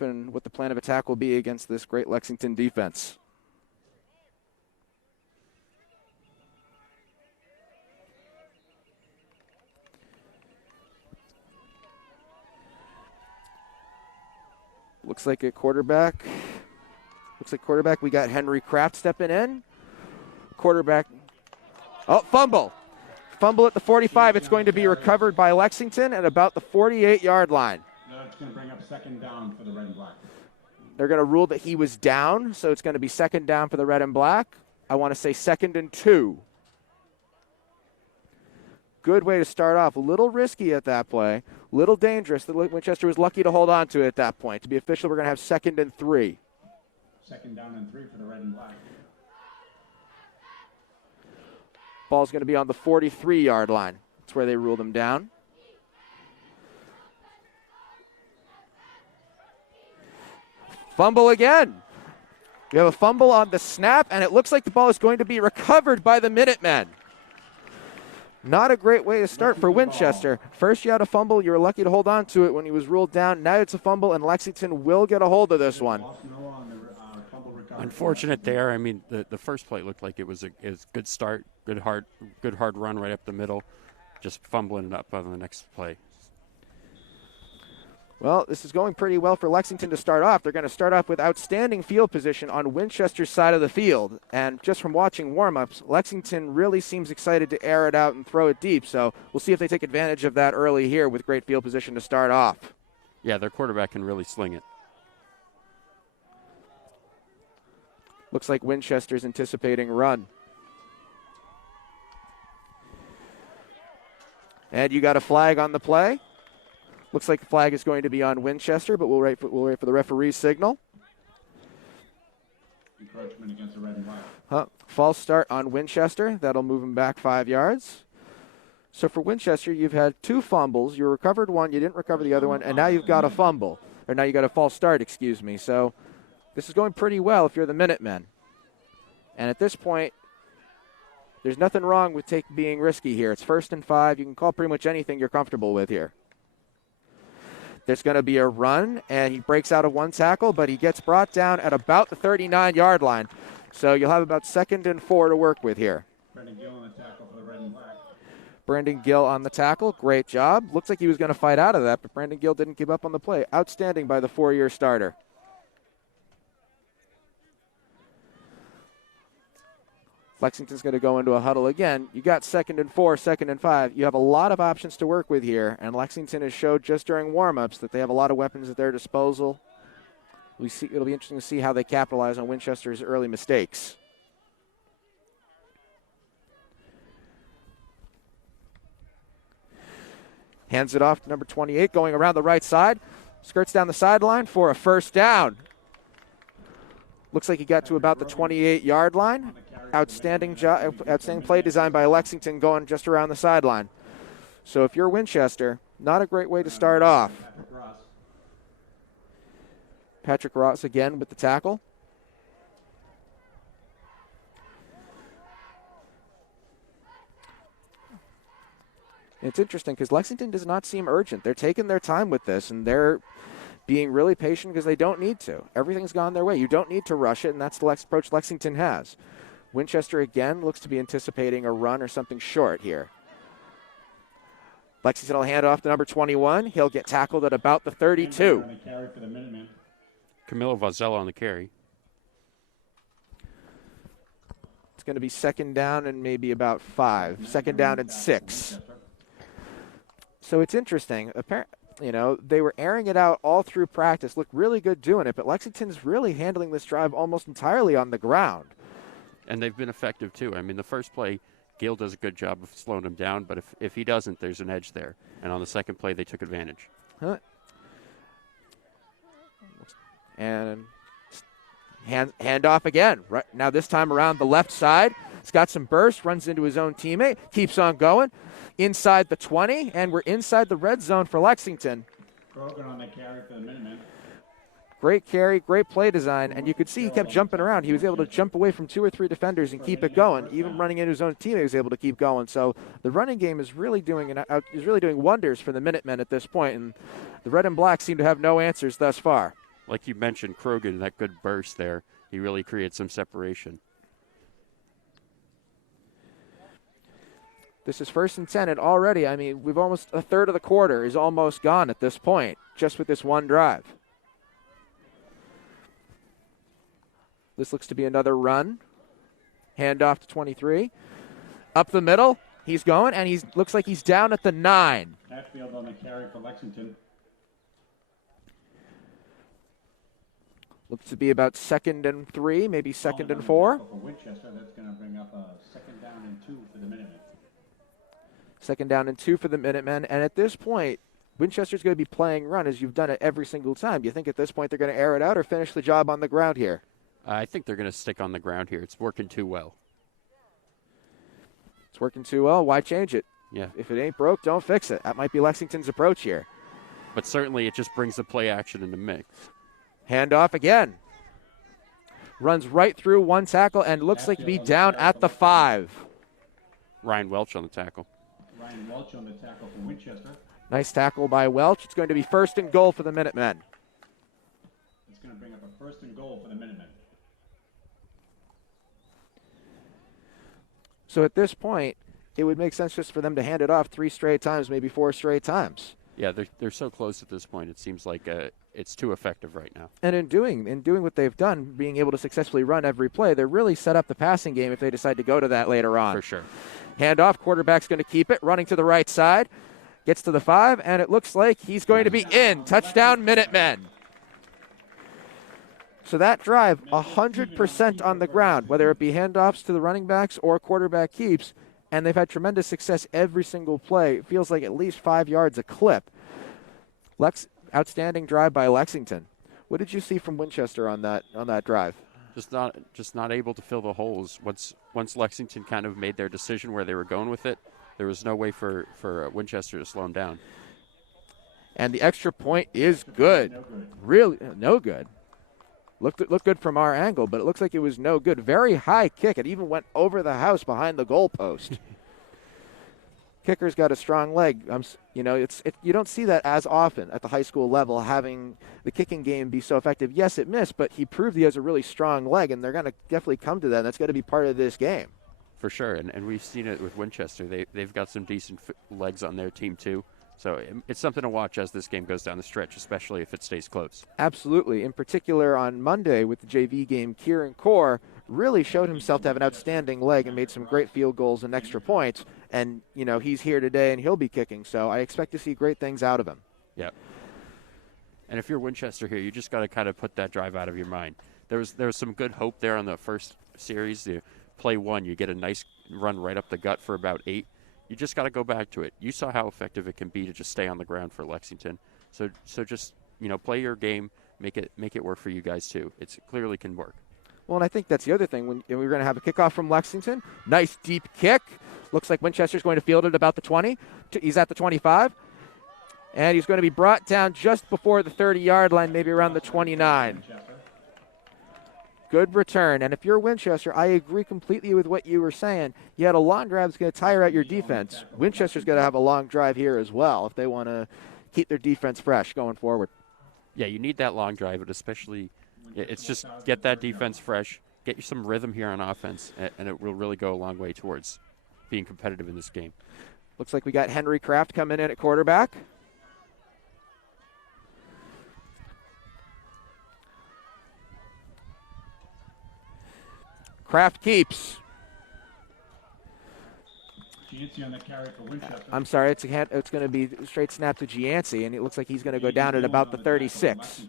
and what the plan of attack will be against this great Lexington defense. Looks like quarterback, we got Henry Kraft stepping in. Quarterback, fumble. Fumble at the 45. It's going to be recovered by Lexington at about the 48-yard line. That's going to bring up second down for the red and black. They're going to rule that he was down, so it's going to be second down for the red and black. I want to say 2nd and 2. Good way to start off. A little risky at that play. A little dangerous. Winchester was lucky to hold on to it at that point. To be official, we're going to have 2nd and 3. Second down and 3 for the red and black. Ball's going to be on the 43-yard line. That's where they ruled him down. Fumble again. We have a fumble on the snap, and it looks like the ball is going to be recovered by the Minutemen. Not a great way to start for Winchester. First you had a fumble. You were lucky to hold on to it when he was ruled down. Now it's a fumble, and Lexington will get a hold of this one. Unfortunate there. I mean, the first play looked like it was a good start, good hard run right up the middle. Just fumbling it up on the next play. Well, this is going pretty well for Lexington to start off. They're going to start off with outstanding field position on Winchester's side of the field. And just from watching warm-ups, Lexington really seems excited to air it out and throw it deep. So we'll see if they take advantage of that early here with great field position to start off. Yeah, their quarterback can really sling it. Looks like Winchester's anticipating run. And you got a flag on the play. Looks like the flag is going to be on Winchester, but we'll wait for the referee's signal. Encroachment against the red and black. False start on Winchester. That'll move him back 5 yards. So for Winchester, you've had 2 fumbles. You recovered one, you didn't recover the other one, and now you've got a fumble. Or now you got a false start, excuse me. So this is going pretty well if you're the Minutemen. And at this point, there's nothing wrong with being risky here. It's 1st and 5. You can call pretty much anything you're comfortable with here. There's going to be a run, and he breaks out of one tackle, but he gets brought down at about the 39-yard line. So you'll have about 2nd and 4 to work with here. Brandon Gill on the tackle for the red and black. Brandon Gill on the tackle. Great job. Looks like he was going to fight out of that, but Brandon Gill didn't give up on the play. Outstanding by the 4-year starter. Lexington's going to go into a huddle again. You got 2nd and 4, 2nd and 5. You have a lot of options to work with here, and Lexington has showed just during warm-ups that they have a lot of weapons at their disposal. It'll be interesting to see how they capitalize on Winchester's early mistakes. Hands it off to number 28, going around the right side. Skirts down the sideline for a 1st down. Looks like he got to about the 28-yard line. Outstanding play design by Lexington going just around the sideline. So if you're Winchester, not a great way to start off. Patrick Ross again with the tackle. It's interesting because Lexington does not seem urgent. They're taking their time with this, and they're being really patient because they don't need to. Everything's gone their way. You don't need to rush it, and that's the approach Lexington has. Winchester again looks to be anticipating a run or something short here. Lexington will hand off to number 21. He'll get tackled at about the 32. Camilo Vazella on the carry. It's going to be 2nd down and maybe about 5. 2nd down and 6. So it's interesting. They were airing it out all through practice, looked really good doing it, but Lexington's really handling this drive almost entirely on the ground. And they've been effective, too. I mean, the first play, Gale does a good job of slowing him down, but if he doesn't, there's an edge there. And on the second play, they took advantage. And hand off again. Right now, this time around the left side. He's got some burst, runs into his own teammate, keeps on going. Inside the 20, and we're inside the red zone for Lexington. Krogan on the carry for the Minutemen. Great carry, great play design, and you could see he kept jumping around. He was able to jump away from 2 or 3 defenders and keep it going. Even running into his own teammate, he was able to keep going. So the running game is really doing wonders for the Minutemen at this point, and the red and black seem to have no answers thus far. like you mentioned, Krogan, that good burst there, he really created some separation. This is 1st and 10, and already, I mean, we've almost a third of the quarter is almost gone at this point, just with this one drive. This looks to be another run. Handoff to 23. Up the middle. He's going, and he looks like he's down at the 9. Hatfield on the carry for Lexington. Looks to be about 2nd and 3, maybe 2nd and 4. For Winchester, that's going to bring up a 2nd down and 2 for the Minutemen. 2nd down and 2 for the Minutemen. And at this point, Winchester's going to be playing run as you've done it every single time. Do you think at this point they're going to air it out or finish the job on the ground here? I think they're going to stick on the ground here. It's working too well. It's working too well. Why change it? Yeah. If it ain't broke, don't fix it. That might be Lexington's approach here. But certainly it just brings the play action in the mix. Handoff again. Runs right through one tackle and looks like to be down at the 5. Ryan Welch on the tackle. Ryan Welch on the tackle for Winchester. Nice tackle by Welch. It's going to be 1st and goal for the Minutemen. It's going to bring up a 1st and goal for the Minutemen. So at this point, it would make sense just for them to hand it off 3 straight times, maybe 4 straight times. Yeah, they're so close at this point. It seems like it's too effective right now. And in doing what they've done, being able to successfully run every play, they're really set up the passing game if they decide to go to that later on. For sure. Handoff, quarterback's going to keep it, running to the right side, gets to the 5, and it looks like he's going to be in. Touchdown, Minutemen. So that drive, 100% on the ground, whether it be handoffs to the running backs or quarterback keeps, and they've had tremendous success every single play. It feels like at least 5 yards a clip. Outstanding drive by Lexington. What did you see from Winchester on that drive? Just not able to fill the holes. Once Lexington kind of made their decision where they were going with it, there was no way for Winchester to slow them down. And the extra point is good. No good. Really, no good. Looked good from our angle, but it looks like it was no good. Very high kick. It even went over the house behind the goalpost. Kicker's got a strong leg. You don't see that as often at the high school level, having the kicking game be so effective. Yes, it missed, but he proved he has a really strong leg, and they're going to definitely come to that. And that's going to be part of this game. For sure, and we've seen it with Winchester. They've got some decent legs on their team too. So it's something to watch as this game goes down the stretch, especially if it stays close. Absolutely. In particular, on Monday with the JV game, Kieran Core really showed himself to have an outstanding leg and made some great field goals and extra points. And, he's here today and he'll be kicking. So I expect to see great things out of him. Yeah. And if you're Winchester here, you just got to kind of put that drive out of your mind. There was some good hope there on the first series. The play 1, you get a nice run right up the gut for about 8. You just got to go back to it. You saw how effective it can be to just stay on the ground for Lexington. So just play your game, make it work for you guys too. It clearly can work. Well, and I think that's the other thing. When we're going to have a kickoff from Lexington, nice deep kick. Looks like Winchester's going to field it about the 20. He's at the 25, and he's going to be brought down just before the 30-yard line, maybe around the 29. Good return. And if you're Winchester, I agree completely with what you were saying. You had a long drive that's going to tire out your defense. Winchester's going to have a long drive here as well if they want to keep their defense fresh going forward. Yeah, you need that long drive, but especially it's just get that defense fresh, get you some rhythm here on offense, and it will really go a long way towards being competitive in this game. Looks like we got Henry Kraft coming in at quarterback. Kraft keeps. Gianci on the carry for Winchester. I'm sorry, it's going to be straight snap to Gianci, and it looks like he's going to go down at about the 36.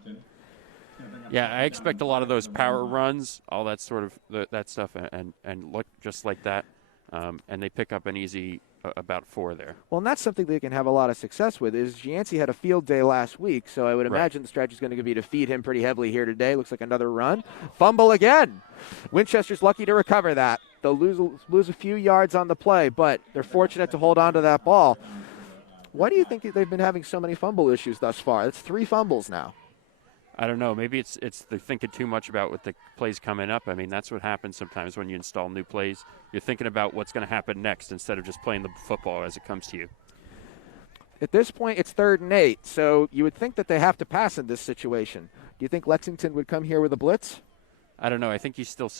Yeah, I expect a lot of those power runs, all that sort of that stuff, and look just like that, and they pick up an easy about 4 there. Well, and that's something they can have a lot of success with. Is Gianci had a field day last week, so I would imagine the strategy is going to be to feed him pretty heavily here today. Looks like another run. Fumble again. Winchester's lucky to recover that. They'll lose a few yards on the play, but they're fortunate to hold on to that ball. Why do you think they've been having so many fumble issues thus far? It's 3 fumbles now. I don't know. Maybe it's they're thinking too much about what the plays coming up. I mean, that's what happens sometimes when you install new plays. You're thinking about what's going to happen next instead of just playing the football as it comes to you. At this point, it's 3rd and 8, so you would think that they have to pass in this situation. Do you think Lexington would come here with a blitz? I don't know. I think you still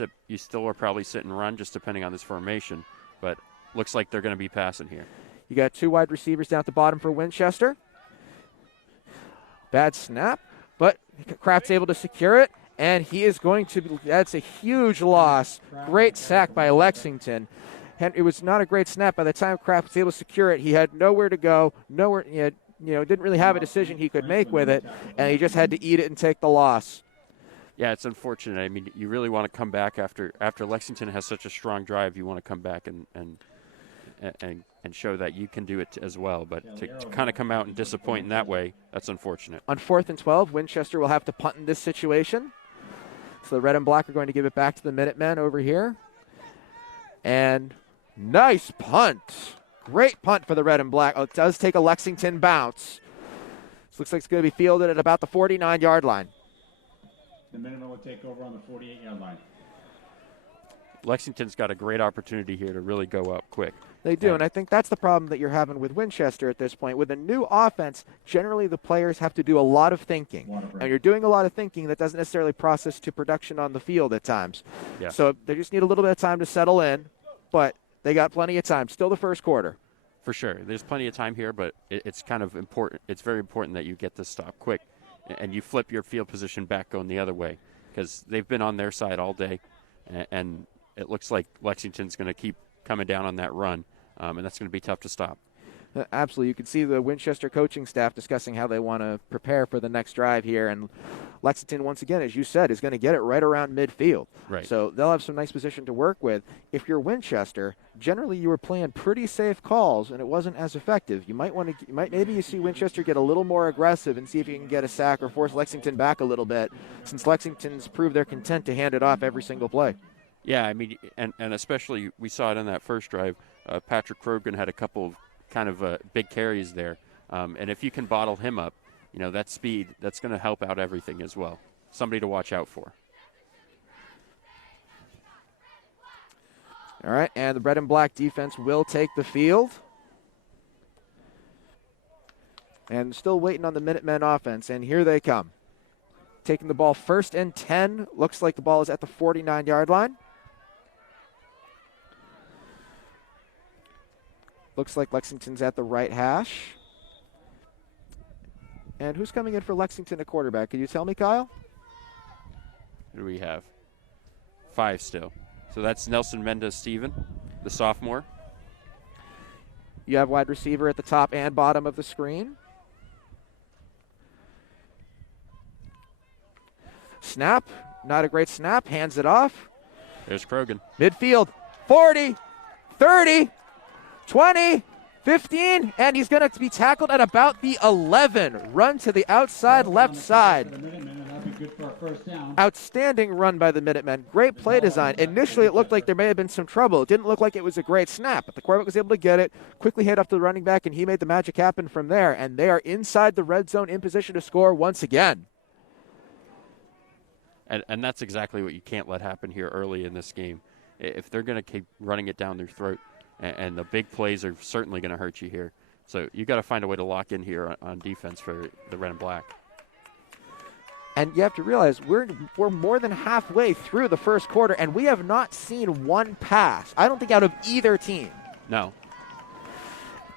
are probably sit and run, just depending on this formation. But looks like they're going to be passing here. You got 2 wide receivers down at the bottom for Winchester. Bad snap, but Kraft's able to secure it, and he is going to – that's a huge loss. Great sack by Lexington. And it was not a great snap. By the time Kraft was able to secure it, he had nowhere to go, didn't really have a decision he could make with it, and he just had to eat it and take the loss. Yeah, it's unfortunate. I mean, you really want to come back after Lexington has such a strong drive. You want to come back and show that you can do it as well. But to kind of come out and disappoint in that way, that's unfortunate. On 4th and 12, Winchester will have to punt in this situation. So the red and black are going to give it back to the Minutemen over here. And nice punt. Great punt for the red and black. Oh, it does take a Lexington bounce. This looks like it's going to be fielded at about the 49-yard line. The Minutemen will take over on the 48-yard line. Lexington's got a great opportunity here to really go up quick. They do, and I think that's the problem that you're having with Winchester at this point. With a new offense, generally the players have to do a lot of thinking. And you're doing a lot of thinking that doesn't necessarily process to production on the field at times. Yeah. So they just need a little bit of time to settle in, but they got plenty of time. Still the first quarter. For sure. There's plenty of time here, but it's kind of important. It's very important that you get this stop quick and you flip your field position back going the other way because they've been on their side all day, and it looks like Lexington's going to keep coming down on that run, and that's going to be tough to stop. Absolutely. You can see the Winchester coaching staff discussing how they want to prepare for the next drive here. And Lexington, once again, as you said, is going to get it right around midfield. Right. So they'll have some nice position to work with. If you're Winchester, generally you were playing pretty safe calls, and it wasn't as effective. You might want to, maybe you see Winchester get a little more aggressive and see if you can get a sack or force Lexington back a little bit, since Lexington's proved they're content to hand it off every single play. Yeah, I mean, and especially we saw it on that first drive. Patrick Krogan had a couple of kind of big carries there. And if you can bottle him up, that speed, that's going to help out everything as well. Somebody to watch out for. All right, and the red and black defense will take the field. And still waiting on the Minutemen offense, and here they come. Taking the ball 1st and 10. Looks like the ball is at the 49-yard line. Looks like Lexington's at the right hash. And who's coming in for Lexington at quarterback? Can you tell me, Kyle? Who do we have? 5 still. So that's Nelson Mendez-Steven, the sophomore. You have wide receiver at the top and bottom of the screen. Snap. Not a great snap. Hands it off. There's Krogan. Midfield. 40, 30. 20, 15, and he's going to be tackled at about the 11. Run to the outside left side. Outstanding run by the Minutemen. Great play design. Initially, it looked like there may have been some trouble. It didn't look like it was a great snap, but the quarterback was able to get it, quickly hand off to the running back, and he made the magic happen from there, and they are inside the red zone in position to score once again. And that's exactly what you can't let happen here early in this game. If they're going to keep running it down their throat, and the big plays are certainly going to hurt you here. So you got to find a way to lock in here on defense for the red and black. And you have to realize we're more than halfway through the first quarter, and we have not seen one pass. I don't think out of either team. No.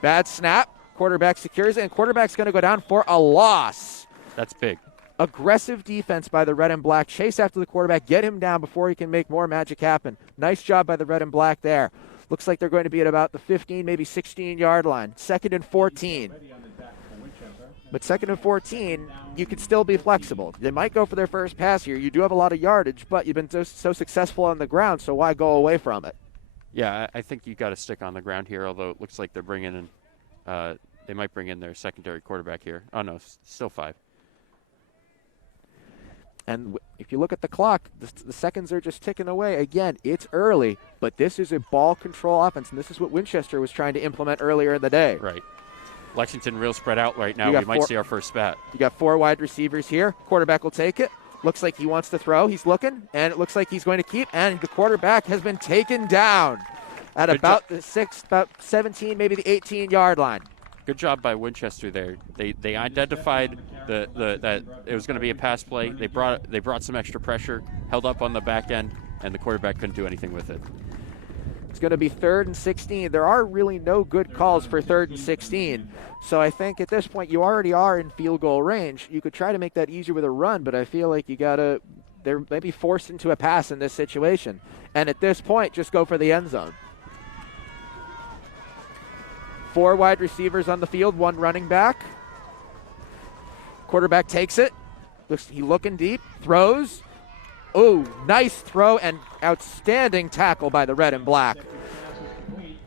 Bad snap. Quarterback secures it, and quarterback's going to go down for a loss. That's big. Aggressive defense by the red and black. Chase after the quarterback, get him down before he can make more magic happen. Nice job by the red and black there. Looks like they're going to be at about the 15, maybe 16-yard line. 2nd and 14. But 2nd and 14, you could still be flexible. They might go for their first pass here. You do have a lot of yardage, but you've been so successful on the ground, so why go away from it? Yeah, I think you got to stick on the ground here, although it looks like they're bringing in they might bring in their secondary quarterback here. Oh, no, still 5. And if you look at the clock, the seconds are just ticking away. Again, it's early, but this is a ball control offense, and this is what Winchester was trying to implement earlier in the day. Right. Lexington real spread out right now. We might see our first spat. You got 4 wide receivers here. Quarterback will take it. Looks like he wants to throw. He's looking, and it looks like he's going to keep, and the quarterback has been taken down at about the 17, maybe the 18-yard line. Good job by Winchester there. They identified that it was going to be a pass play. They brought some extra pressure, held up on the back end, and the quarterback couldn't do anything with it. It's going to be 3rd and 16. There are really no good calls for 3rd and 16. So I think at this point you already are in field goal range. You could try to make that easier with a run, but I feel like they're maybe forced into a pass in this situation. And at this point, just go for the end zone. 4 wide receivers on the field, 1 running back. Quarterback takes it. He looking deep, throws. Oh, nice throw and outstanding tackle by the red and black.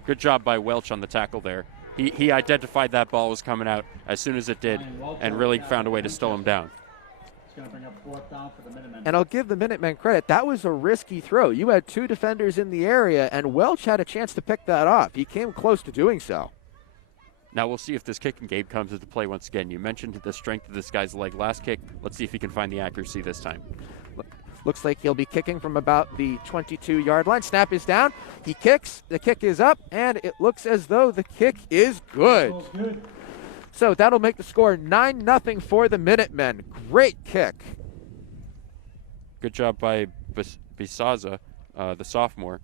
Good job by Welch on the tackle there. He identified that ball was coming out as soon as it did and really found a way to slow him down. It's going to bring up 4th down for the Minutemen. And I'll give the Minutemen credit. That was a risky throw. You had 2 defenders in the area, and Welch had a chance to pick that off. He came close to doing so. Now we'll see if this kicking game comes into play once again. You mentioned the strength of this guy's leg last kick. Let's see if he can find the accuracy this time. Looks like he'll be kicking from about the 22-yard line. Snap is down. He kicks. The kick is up, and it looks as though the kick is good. So that'll make the score 9-0 for the Minutemen. Great kick. Good job by Bisaza, the sophomore,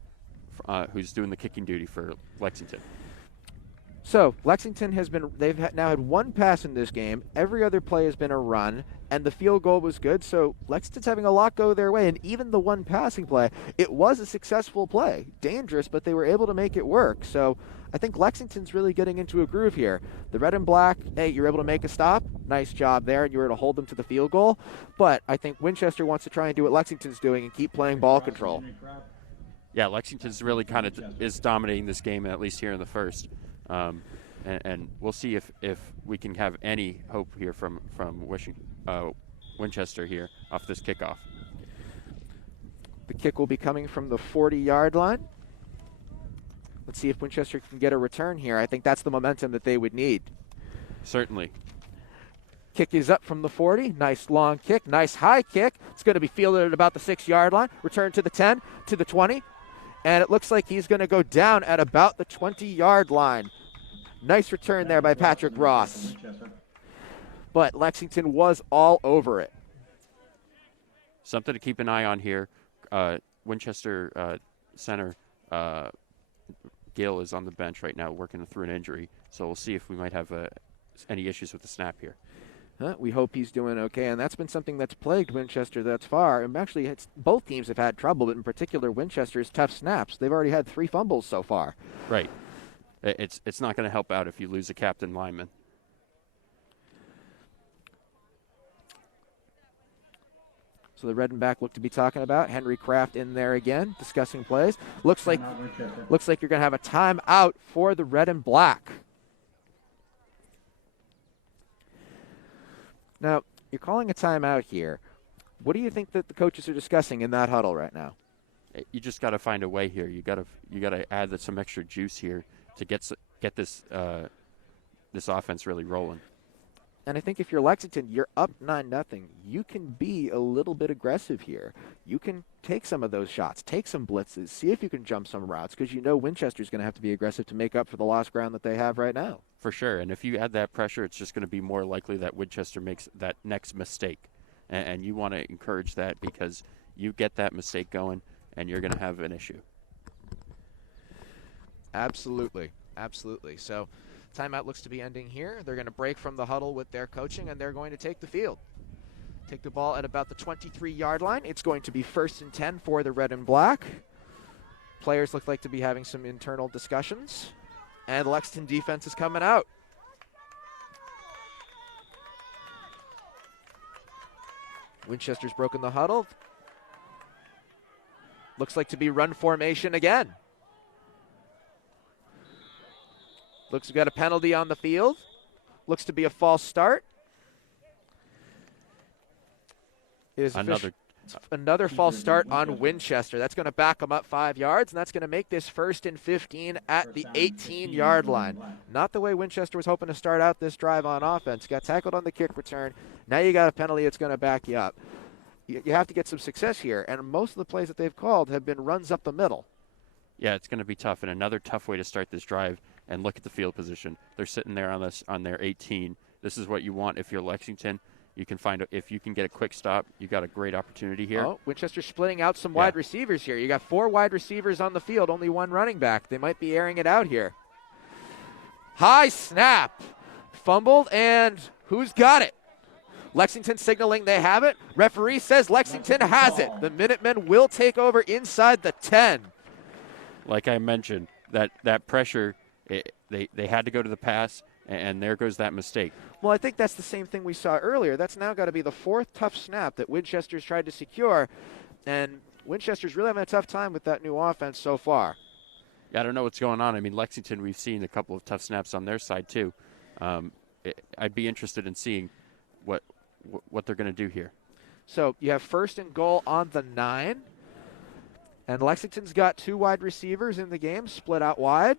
who's doing the kicking duty for Lexington. So Lexington they've now had 1 pass in this game. Every other play has been a run, and the field goal was good. So Lexington's having a lot go their way, and even the 1 passing play, it was a successful play. Dangerous, but they were able to make it work. So I think Lexington's really getting into a groove here. The red and black, hey, you're able to make a stop. Nice job there, and you were able to hold them to the field goal. But I think Winchester wants to try and do what Lexington's doing and keep playing ball control. Yeah, Lexington's really kind of is dominating this game, at least here in the first. And we'll see if we can have any hope here from Winchester here off this kickoff. The kick will be coming from the 40-yard line. Let's see if Winchester can get a return here. I think that's the momentum that they would need. Certainly. Kick is up from the 40. Nice long kick. Nice high kick. It's going to be fielded at about the 6-yard line. Return to the 10, to the 20. And it looks like he's going to go down at about the 20-yard line. Nice return there by Patrick Ross. But Lexington was all over it. Something to keep an eye on here. Winchester center Gill is on the bench right now working through an injury. So we'll see if we might have any issues with the snap here. We hope he's doing okay, and that's been something that's plagued Winchester thus far. And actually, both teams have had trouble, but in particular, Winchester's tough snaps. They've already had 3 fumbles so far. Right. It's not going to help out if you lose a captain lineman. So the red and back look to be talking about Henry Kraft in there again, discussing plays. Looks like you're going to have a timeout for the red and black. Now, you're calling a timeout here. What do you think that the coaches are discussing in that huddle right now? You just got to find a way here. You got to add some extra juice here to get this this offense really rolling. And I think if you're Lexington, you're up 9-0. You can be a little bit aggressive here. You can take some of those shots, take some blitzes, see if you can jump some routes, because you know Winchester's going to have to be aggressive to make up for the lost ground that they have right now. For sure. And if you add that pressure, it's just going to be more likely that Winchester makes that next mistake. And you want to encourage that, because you get that mistake going and you're going to have an issue. Absolutely. Absolutely. So timeout looks to be ending here. They're going to break from the huddle with their coaching, and they're going to take the field. Take the ball at about the 23-yard line. It's going to be 1st and 10 for the red and black. Players look like to be having some internal discussions. And Lexington defense is coming out. Winchester's broken the huddle. Looks like to be run formation again. Looks to got a penalty on the field. Looks to be a false start. It is another false start on Winchester. That's going to back them up 5 yards, and that's going to make this 1st and 15 at the 18-yard line. Not the way Winchester was hoping to start out this drive on offense. Got tackled on the kick return. Now you got a penalty that's going to back you up. You have to get some success here, and most of the plays that they've called have been runs up the middle. Yeah, it's going to be tough, and another tough way to start this drive. And look at the field position. They're sitting there on their 18. This is what you want if you're Lexington. you can if you can get a quick stop, you got a great opportunity here. Oh, Winchester splitting out some wide receivers here. You got 4 wide receivers on the field, only 1 running back. They might be airing it out here. High snap. Fumbled, and who's got it? Lexington signaling they have it. Referee says Lexington has it. The Minutemen will take over inside the 10. Like I mentioned, that pressure, they had to go to the pass, and there goes that mistake. Well, I think that's the same thing we saw earlier. That's now got to be the 4th tough snap that Winchester's tried to secure, and Winchester's really having a tough time with that new offense so far. Yeah, I don't know what's going on. I mean, Lexington, we've seen a couple of tough snaps on their side too. I'd be interested in seeing what they're going to do here. So you have 1st and goal on the 9. And Lexington's got 2 wide receivers in the game, split out wide.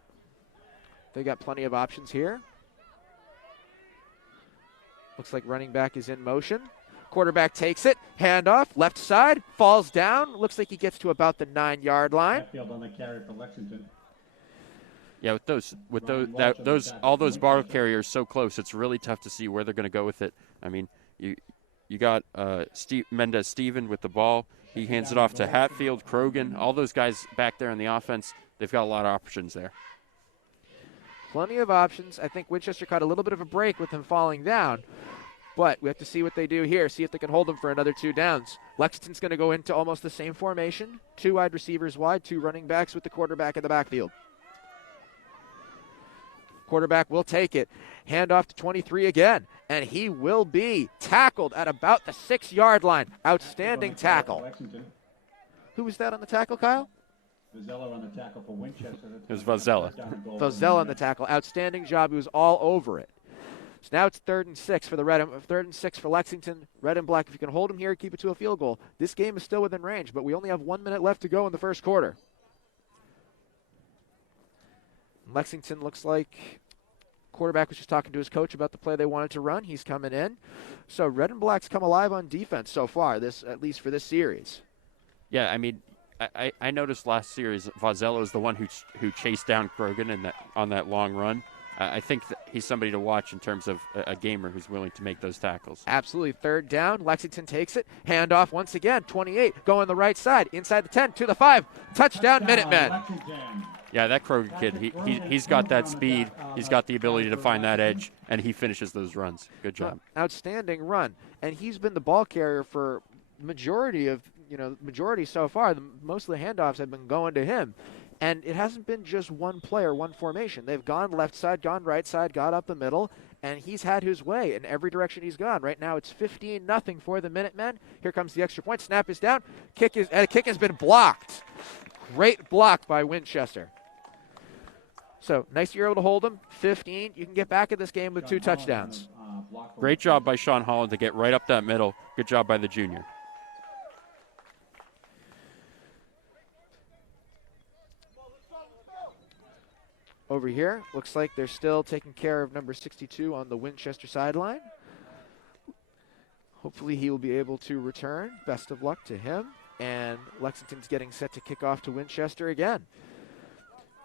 They got plenty of options here. Looks like running back is in motion. Quarterback takes it, handoff, left side, falls down. Looks like he gets to about the 9-yard line. Hatfield on the carry for Lexington. Yeah, all those ball carriers so close, it's really tough to see where they're going to go with it. I mean, you got Mendez Steven with the ball. He hands it off to Hatfield, Krogan, all those guys back there in the offense. They've got a lot of options there. Plenty of options. I think Winchester caught a little bit of a break with him falling down. But we have to see what they do here, see if they can hold him for another 2 downs. Lexington's going to go into almost the same formation. 2 wide receivers wide, 2 running backs with the quarterback in the backfield. Quarterback will take it. Hand off to 23 again. And he will be tackled at about the 6-yard line. Outstanding tackle. Who was that on the tackle, Kyle? Vazella on the tackle for Winchester. It was Vazella. Vazella on the tackle. Outstanding job. He was all over it. So now it's 3rd and 6 for the third and 6 for Lexington. Red and black. If you can hold him here, keep it to a field goal. This game is still within range, but we only have 1 minute left to go in the first quarter. Lexington looks like quarterback was just talking to his coach about the play they wanted to run. He's coming in. So red and black's come alive on defense so far, at least for this series. Yeah, I mean, I noticed last series Vazella was the one who chased down Krogan on that long run. I think that he's somebody to watch in terms of a gamer who's willing to make those tackles. Absolutely. 3rd down. Lexington takes it. Handoff once again. 28 going the right side. Inside the 10 to the 5. Touchdown, Minutemen. Yeah, that Krogan kid, he's got that speed. He's got the ability to find that edge, and he finishes those runs. Good job. Outstanding run. And he's been the ball carrier for majority so far. Most of the handoffs have been going to him. And it hasn't been just one player, one formation. They've gone left side, gone right side, got up the middle, and he's had his way in every direction he's gone. Right now it's 15-0 for the Minutemen. Here comes the extra point. Snap is down. Kick has been blocked. Great block by Winchester. So nice you're able to hold him. 15. You can get back in this game with 2 touchdowns. Great job by Sean Holland to get right up that middle. Good job by the junior. Over here, looks like they're still taking care of number 62 on the Winchester sideline. Hopefully he will be able to return. Best of luck to him. And Lexington's getting set to kick off to Winchester again.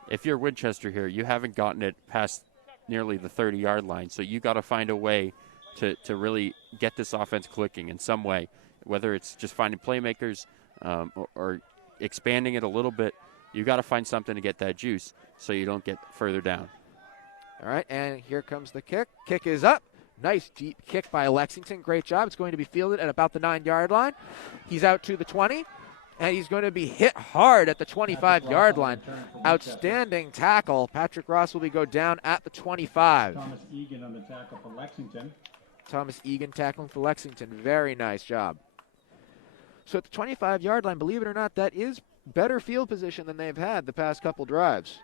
If you're Winchester here, you haven't gotten it past nearly the 30-yard line, so you got to find a way to really get this offense clicking in some way, whether it's just finding playmakers or expanding it a little bit. You got to find something to get that juice so you don't get further down. All right, and here comes the kick. Kick is up. Nice deep kick by Lexington. Great job. It's going to be fielded at about the 9-yard line. He's out to the 20, and he's going to be hit hard at the 25-yard line. Outstanding tackle. Patrick Ross will go down at the 25. Thomas Egan on the tackle for Lexington. Thomas Egan tackling for Lexington. Very nice job. So at the 25-yard line, believe it or not, that is better field position than they've had the past couple drives.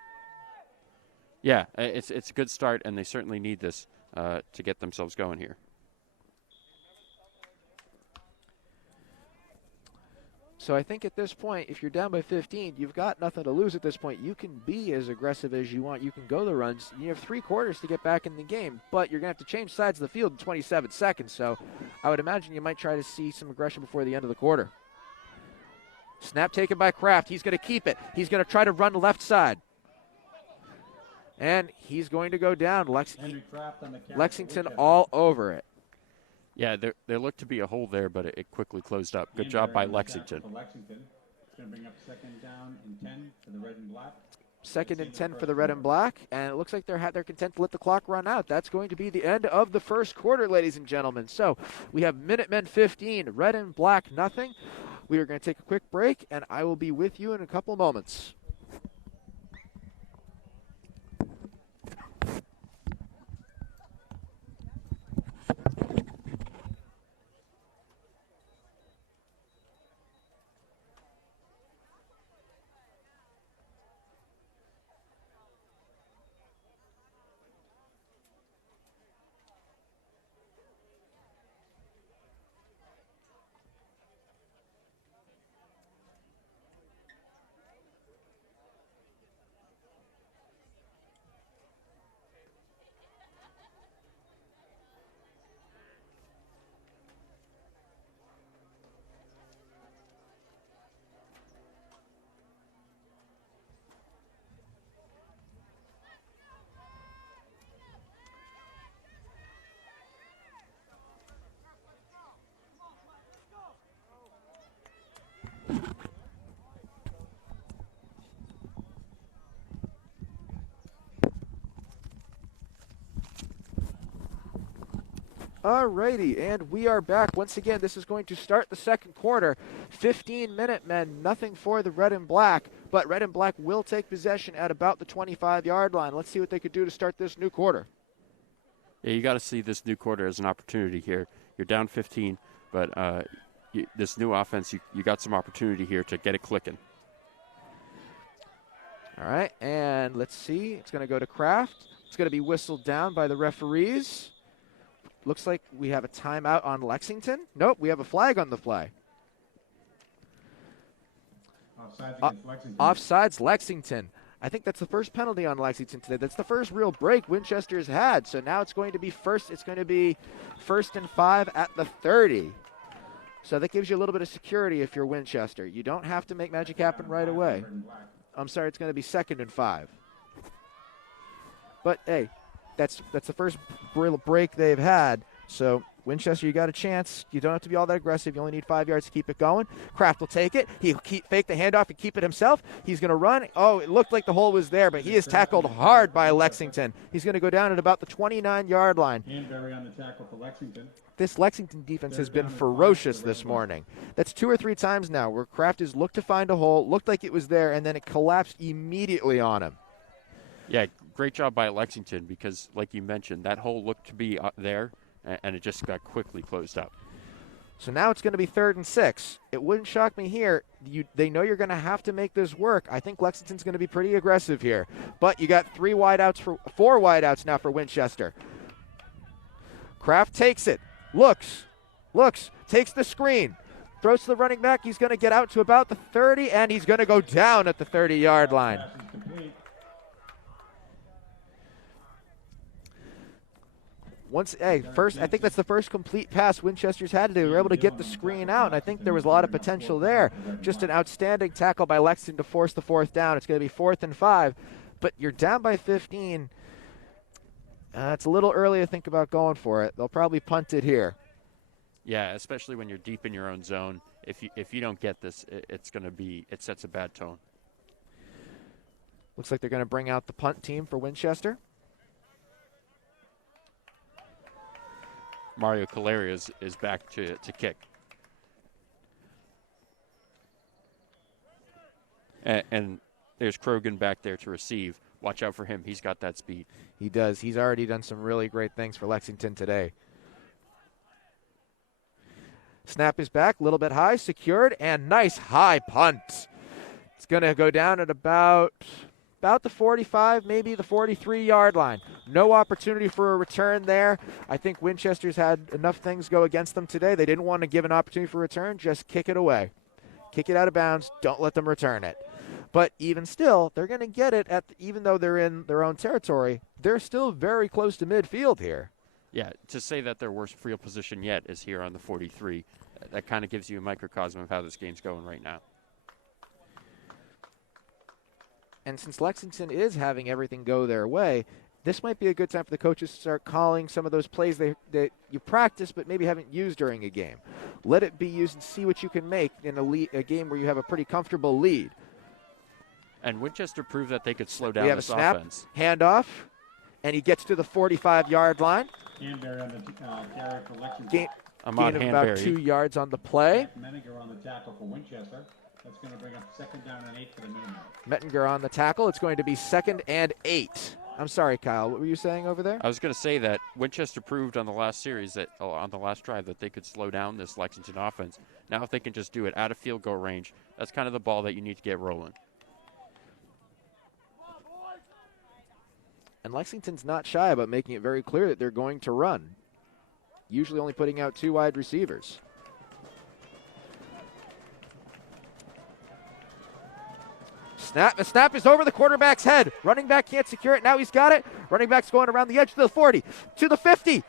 Yeah, it's a good start, and they certainly need this to get themselves going here. So I think at this point, if you're down by 15, you've got nothing to lose at this point. You can be as aggressive as you want. You can go the runs. You have 3 quarters to get back in the game, but you're going to have to change sides of the field in 27 seconds. So I would imagine you might try to see some aggression before the end of the quarter. Snap taken by Kraft. He's going to keep it. He's going to try to run left side. And he's going to go down. Lexington all over it. Yeah, there looked to be a hole there, but it quickly closed up. Good job by Lexington. For Lexington. It's going to bring up second down and 10 for the red and black. Second and 10 for the red and black, and it looks like they're content to let the clock run out. That's going to be the end of the first quarter, ladies and gentlemen. So we have Minutemen 15, red and black nothing. We are going to take a quick break, and I will be with you in a couple moments. Alrighty, and we are back. Once again, this is going to start the second quarter. 15 Minutemen, nothing for the red and black, but red and black will take possession at about the 25-yard line. Let's see what they could do to start this new quarter. Yeah, you got to see this new quarter as an opportunity here. You're down 15, but this new offense, you got some opportunity here to get it clicking. All right, and let's see. It's going to go to Kraft. It's going to be whistled down by the referees. Looks like we have a timeout on Lexington. Nope, we have a flag on the play. Offsides against Lexington. Offsides Lexington. I think that's the first penalty on Lexington today. That's the first real break Winchester's had. So now it's going to be first and 5 at the 30. So that gives you a little bit of security if you're Winchester. You don't have to make magic happen right away. I'm sorry, it's going to be 2nd and 5. But hey, that's the first real break they've had. So Winchester, you got a chance. You don't have to be all that aggressive. You only need 5 yards to keep it going. Kraft will take it. He'll fake the handoff and keep it himself. He's going to run. Oh, it looked like the hole was there, but he is tackled hard by Lexington. He's going to go down at about the 29-yard line. Hanbury on the tackle for Lexington. This Lexington defense has been ferocious this morning. That's 2 or 3 times now where Kraft has looked to find a hole, looked like it was there, and then it collapsed immediately on him. Yeah, great job by Lexington because, like you mentioned, that hole looked to be there, and it just got quickly closed up. So now it's going to be 3rd and 6. It wouldn't shock me here. They know you're going to have to make this work. I think Lexington's going to be pretty aggressive here. But you got 4 wideouts now for Winchester. Kraft takes it. Looks, takes the screen, throws to the running back. He's going to get out to about the 30, and he's going to go down at the 30-yard line. I think that's the first complete pass Winchester's had today. They were able to get the screen out, and I think there was a lot of potential there. Just an outstanding tackle by Lexington to force the 4th down. It's going to be 4th and 5, but you're down by 15. It's a little early to think about going for it. They'll probably punt it here. Yeah, especially when you're deep in your own zone. If you don't get this, it sets a bad tone. Looks like they're going to bring out the punt team for Winchester. Mario Calerius is back to kick. And there's Krogan back there to receive. Watch out for him. He's got that speed. He does. He's already done some really great things for Lexington today. Snap is back, a little bit high, secured, and nice high punt. It's going to go down at about the 45, maybe the 43-yard line. No opportunity for a return there. I think Winchester's had enough things go against them today. They didn't want to give an opportunity for a return. Just kick it away. Kick it out of bounds. Don't let them return it. But even still, they're going to get it even though they're in their own territory, they're still very close to midfield here. Yeah, to say that their worst field position yet is here on the 43, that kind of gives you a microcosm of how this game's going right now. And since Lexington is having everything go their way, this might be a good time for the coaches to start calling some of those plays that you practice but maybe haven't used during a game. Let it be used and see what you can make in a game where you have a pretty comfortable lead. And Winchester proved that they could slow down We have this a snap, offense. handoff, and he gets to the 45-yard line. Hanberry on the carry for Lexington. Gain of Hanberry. about 2 yards on the play. Menninger on the tackle for Winchester. That's going to bring up 2nd down and 8 for the Minutemen. Mettinger on the tackle. It's going to be 2nd and 8. I'm sorry, Kyle. What were you saying over there? I was going to say that Winchester proved on the last series, that on the last drive, that they could slow down this Lexington offense. Now if they can just do it out of field goal range, that's kind of the ball that you need to get rolling. And Lexington's not shy about making it very clear that they're going to run, usually only putting out 2 wide receivers. Snap. The snap is over the quarterback's head. Running back can't secure it. Now he's got it. Running back's going around the edge to the 40, to the 50,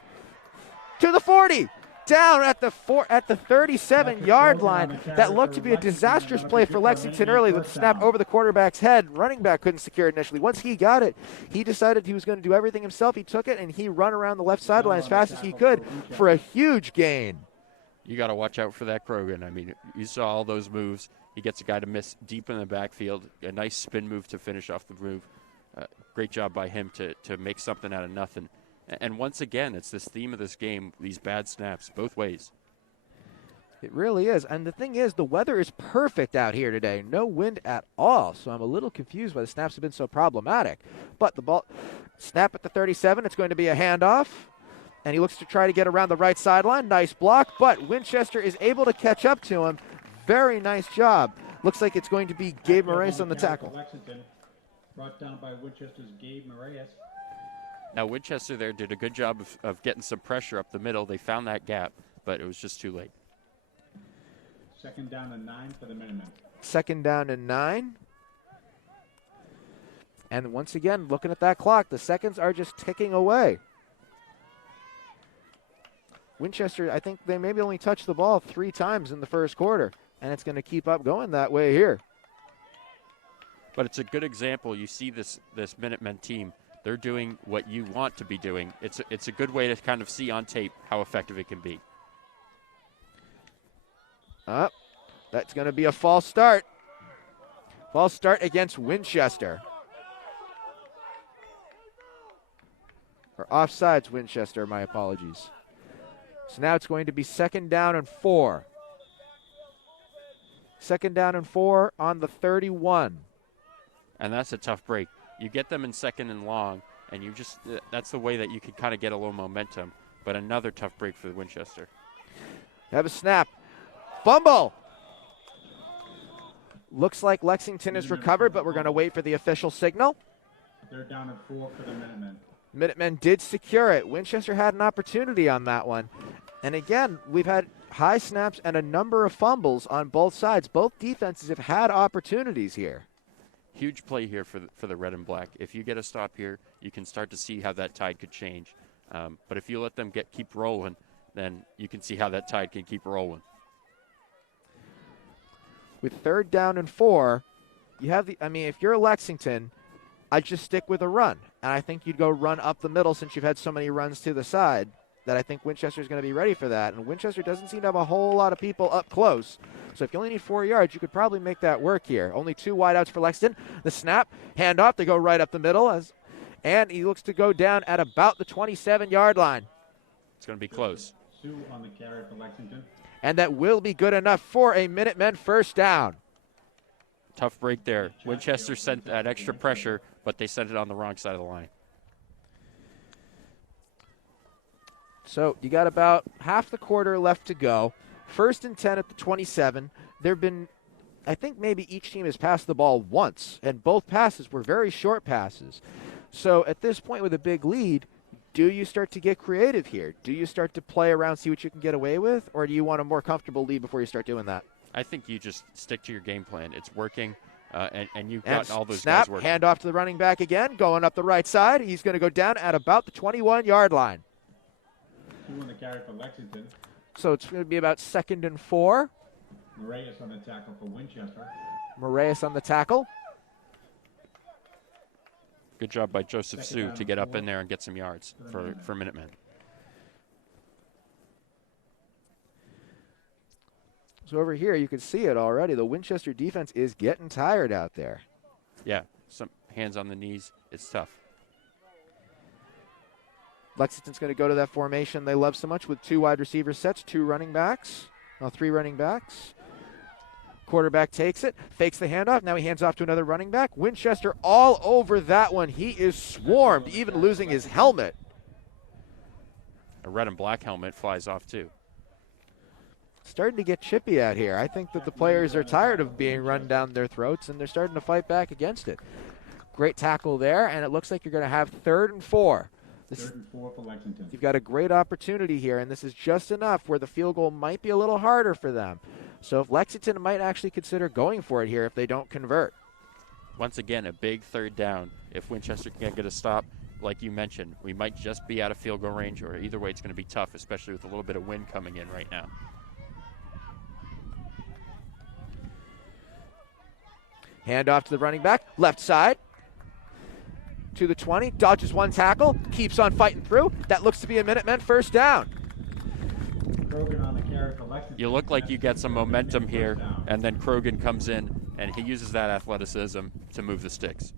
to the 40. Down at the 37-yard line. That looked to be a disastrous play for Lexington early with the snap over the quarterback's head. Running back couldn't secure it initially. Once he got it, he decided he was going to do everything himself. He took it, and he run around the left sideline as fast as he could for a huge gain. You got to watch out for that Krogan. I mean, you saw all those moves. He gets a guy to miss deep in the backfield. A nice spin move to finish off the move. Great job by him to make something out of nothing. And once again, it's this theme of this game, these bad snaps, both ways. It really is. And the thing is, the weather is perfect out here today. No wind at all. So I'm a little confused why the snaps have been so problematic. But the ball, snap at the 37. It's going to be a handoff. And he looks to try to get around the right sideline. Nice block. But Winchester is able to catch up to him. Very nice job. Looks like it's going to be Gabe Moraes on the tackle. Lexington, brought down by Winchester's Gabe Moraes. Now, Winchester there did a good job of getting some pressure up the middle. They found that gap, but it was just too late. 2nd down and 9 for the Minutemen. 2nd down and 9. And once again, looking at that clock, the seconds are just ticking away. Winchester, I think they maybe only touched the ball 3 times in the first quarter, and it's going to keep up going that way here. But it's a good example. You see this Minutemen team. They're doing what you want to be doing. It's a good way to kind of see on tape how effective it can be. That's going to be a false start. False start against Winchester. Or offsides Winchester, my apologies. So now it's going to be 2nd down and 4. 2nd down and 4 on the 31. And that's a tough break. You get them in 2nd and long, and you just that's the way that you can kind of get a little momentum. But another tough break for Winchester. Have a snap. Fumble. Looks like Lexington is recovered, but we're going to wait for the official signal. 3rd down and 4 for the Minutemen. Minutemen did secure it. Winchester had an opportunity on that one. And again, we've had high snaps and a number of fumbles on both sides. Both defenses have had opportunities here. Huge play here for the red and black. If you get a stop here, you can start to see how that tide could change. But if you let them keep rolling, then you can see how that tide can keep rolling. With 3rd down and 4, you have if you're Lexington, I'd just stick with a run. And I think you'd go run up the middle since you've had so many runs to the side that I think Winchester's going to be ready for that. And Winchester doesn't seem to have a whole lot of people up close. So if you only need 4 yards, you could probably make that work here. Only 2 wideouts for Lexington. The snap, handoff, they go right up the middle. And he looks to go down at about the 27-yard line. It's going to be close. 2 on the carry for Lexington. And that will be good enough for a Minutemen 1st down. Tough break there. Winchester sent that extra pressure, but they sent it on the wrong side of the line. So you got about half the quarter left to go. 1st and 10 at the 27. There have been, I think maybe each team has passed the ball once, and both passes were very short passes. So at this point with a big lead, do you start to get creative here? Do you start to play around, see what you can get away with, or do you want a more comfortable lead before you start doing that? I think you just stick to your game plan. It's working, and you've got all those snap, guys working. Hand off to the running back again, going up the right side. He's going to go down at about the 21-yard line. 2 on the carry for Lexington. So it's going to be about 2nd and 4. Moraes on the tackle for Winchester. Moraes on the tackle. Good job by Joseph Second Sue down to get up 4 in there and get some yards for Minutemen. So over here, you can see it already. The Winchester defense is getting tired out there. Yeah, some hands on the knees. It's tough. Lexington's going to go to that formation they love so much with 2 wide receiver sets, 3 running backs. Quarterback takes it, fakes the handoff. Now he hands off to another running back. Winchester all over that one. He is swarmed, even losing his helmet. A red and black helmet flies off too. Starting to get chippy out here. I think that the players are tired of being run down their throats, and they're starting to fight back against it. Great tackle there, and it looks like you're going to have 3rd and 4. Third and 4 for Lexington. You've got a great opportunity here, and this is just enough where the field goal might be a little harder for them. So if Lexington might actually consider going for it here if they don't convert. Once again, a big 3rd down. If Winchester can't get a stop, like you mentioned, we might just be out of field goal range, or either way it's going to be tough, especially with a little bit of wind coming in right now. Hand off to the running back, left side. To the 20, dodges 1 tackle, keeps on fighting through. That looks to be a Minutemen 1st down. Krogan on the carry for Lexington. You look like you get some momentum here, and then Krogan comes in, and he uses that athleticism to move the sticks.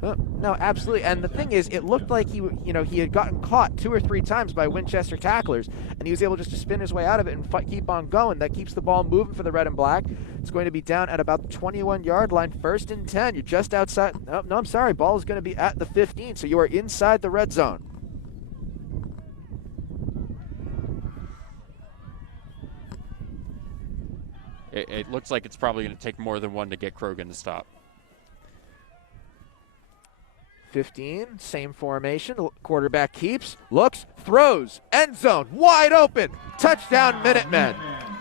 No, absolutely. And the thing is, it looked like he had gotten caught 2 or 3 times by Winchester tacklers, and he was able just to spin his way out of it and keep on going. That keeps the ball moving for the red and black. It's going to be down at about the 21-yard line, 1st and 10. You're just outside. No, I'm sorry. Ball is going to be at the 15, so you are inside the red zone. It looks like it's probably going to take more than one to get Krogan to stop. 15, same formation. Quarterback keeps, looks, throws, end zone, wide open. Touchdown, Minutemen.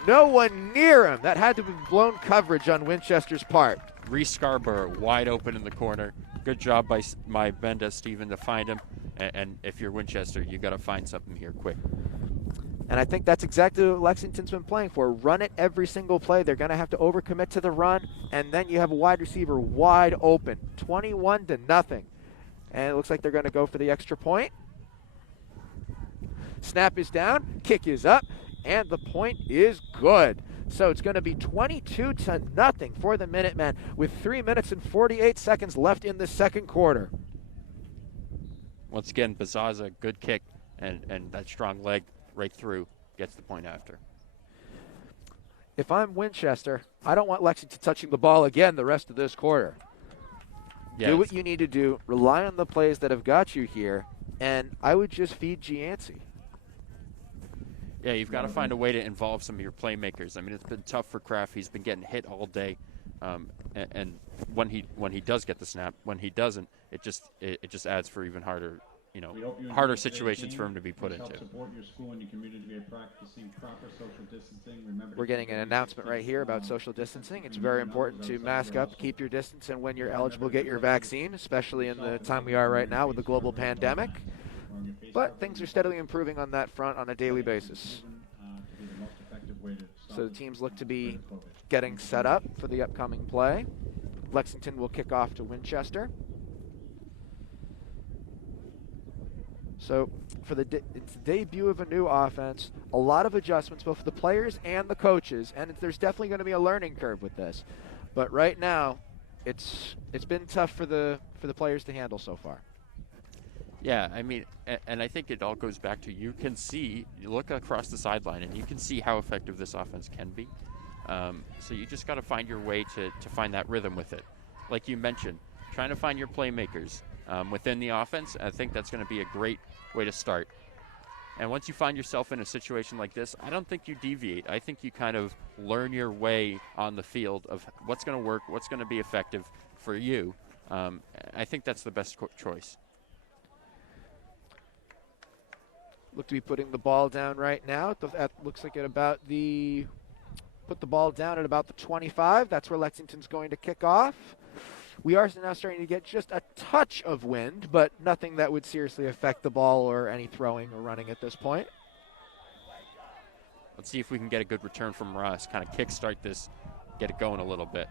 No one near him. That had to be blown coverage on Winchester's part. Reese Scarborough wide open in the corner. Good job by my Benda Steven to find him. And if you're Winchester, you got to find something here quick. And I think that's exactly what Lexington's been playing for. Run it every single play. They're going to have to overcommit to the run, and then you have a wide receiver wide open, 21-0. And it looks like they're going to go for the extra point. Snap is down, kick is up, and the point is good. So it's going to be 22-0 for the Minutemen with 3 minutes and 48 seconds left in the 2nd quarter. Once again, Bazaza, good kick, and that strong leg right through, gets the point after. If I'm Winchester, I don't want Lexington touching the ball again the rest of this quarter. Yeah, do what you need to do, rely on the plays that have got you here, and I would just feed Gianci. Yeah, you've got to find a way to involve some of your playmakers. I mean, it's been tough for Kraft. He's been getting hit all day, and when he does get the snap, when he doesn't, it just adds for even harder harder situations for him to be put into. Support your school and your community to be practicing proper social distancing. Remember, we're getting an announcement right here about social distancing. It's very important to mask up, keep your distance, and when you're eligible, get your vaccine, especially in the time we are right now with the global pandemic. But things are steadily improving on that front on a daily basis. So the teams look to be getting set up for the upcoming play. Lexington will kick off to Winchester. So for it's the debut of a new offense, a lot of adjustments both for the players and the coaches, and there's definitely going to be a learning curve with this. But right now, it's been tough for the players to handle so far. Yeah, I mean, and I think it all goes back to you look across the sideline and you can see how effective this offense can be. So you just got to find your way to find that rhythm with it. Like you mentioned, trying to find your playmakers within the offense, I think that's going to be a great way to start. And once you find yourself in a situation like this, I don't think you deviate. I think you kind of learn your way on the field of what's going to work, what's going to be effective for you. I think that's the best choice. Look to be putting the ball down right now. Looks like put the ball down at about the 25. That's where Lexington's going to kick off. We are now starting to get just a touch of wind, but nothing that would seriously affect the ball or any throwing or running at this point. Let's see if we can get a good return from Ross, kind of kickstart this, get it going a little bit.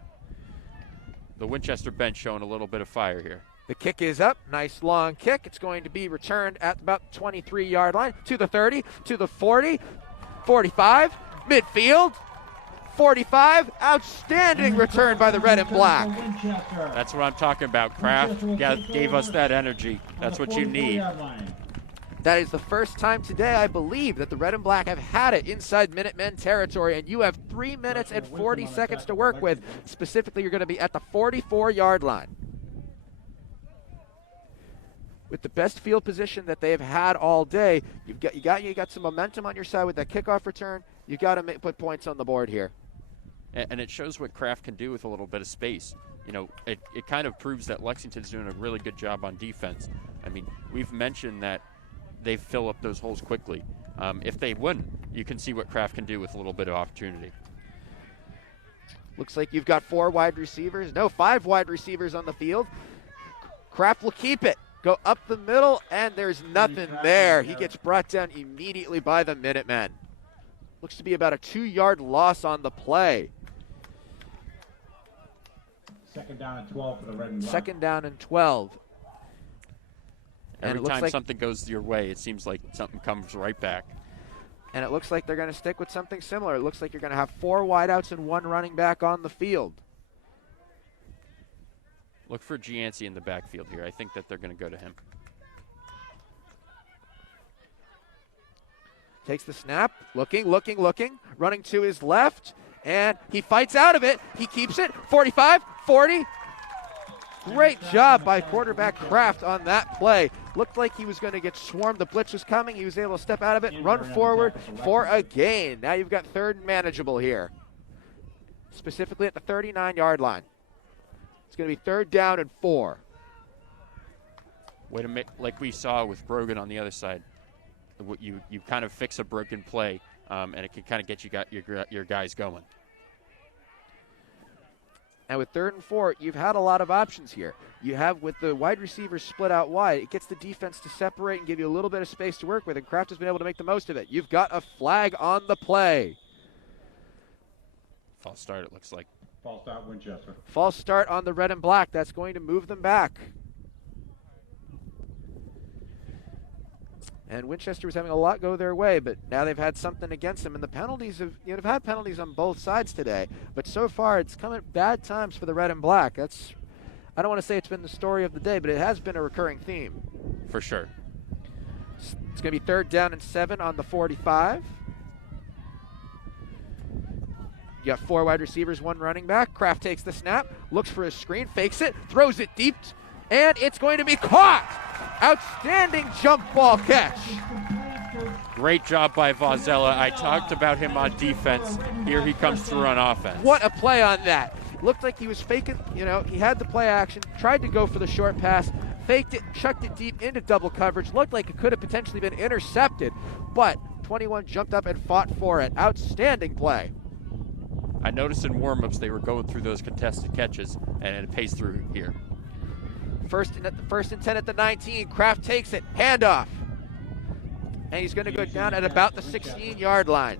The Winchester bench showing a little bit of fire here. The kick is up. Nice long kick. It's going to be returned at about the 23-yard line to the 30, to the 40, 45, midfield, 45. Outstanding return by the red and black. That's what I'm talking about. Kraft gave us that energy. That's what you need. That is the first time today, I believe, that the red and black have had it inside Minutemen territory, and you have 3 minutes and 40 seconds to work with. Specifically, you're going to be at the 44-yard line. With the best field position that they've had all day, you got some momentum on your side with that kickoff return. You got to put points on the board here. And it shows what Kraft can do with a little bit of space. You know, it kind of proves that Lexington's doing a really good job on defense. I mean, we've mentioned that they fill up those holes quickly. If they wouldn't, you can see what Kraft can do with a little bit of opportunity. Looks like you've got 5 wide receivers on the field. Kraft will keep it. Go up the middle, and there's nothing there. He gets brought down immediately by the Minutemen. Looks to be about a 2-yard loss on the play. Second down and 12 for the red and black. Second down and 12. Every time something goes your way, it seems like something comes right back. And it looks like they're going to stick with something similar. It looks like you're going to have 4 wideouts and 1 running back on the field. Look for Gianci in the backfield here. I think that they're going to go to him. Takes the snap, looking, running to his left, and he fights out of it. He keeps it, 45, 40. Great job by quarterback Kraft on that play. Looked like he was going to get swarmed. The blitz was coming. He was able to step out of it and run forward for a gain. Now you've got 3rd and manageable here, specifically at the 39-yard line. It's going to be 3rd down and 4. Way to make, like we saw with Brogan on the other side. You kind of fix a broken play, and it can kind of get your guys going. And with 3rd and 4, you've had a lot of options here. You have, with the wide receivers split out wide, it gets the defense to separate and give you a little bit of space to work with, and Kraft has been able to make the most of it. You've got a flag on the play. False start, it looks like. False start, Winchester. False start on the red and black. That's going to move them back. And Winchester was having a lot go their way, but now they've had something against them. And the penalties they've had penalties on both sides today. But so far, it's come at bad times for the red and black. I don't want to say it's been the story of the day, but it has been a recurring theme. For sure. It's going to be 3rd down and 7 on the 45. You got 4 wide receivers, 1 running back. Kraft takes the snap, looks for his screen, fakes it, throws it deep, and it's going to be caught. Outstanding jump ball catch. Great job by Vazella. I talked about him on defense. Here he comes through on offense. What a play on that. Looked like he was faking, he had the play action, tried to go for the short pass, faked it, chucked it deep into double coverage. Looked like it could have potentially been intercepted, but 21 jumped up and fought for it. Outstanding play. I noticed in warm-ups they were going through those contested catches, and it pays through here. First and 10 at the 19. Kraft takes it. Handoff. And he's going to go down at about the 16-yard line.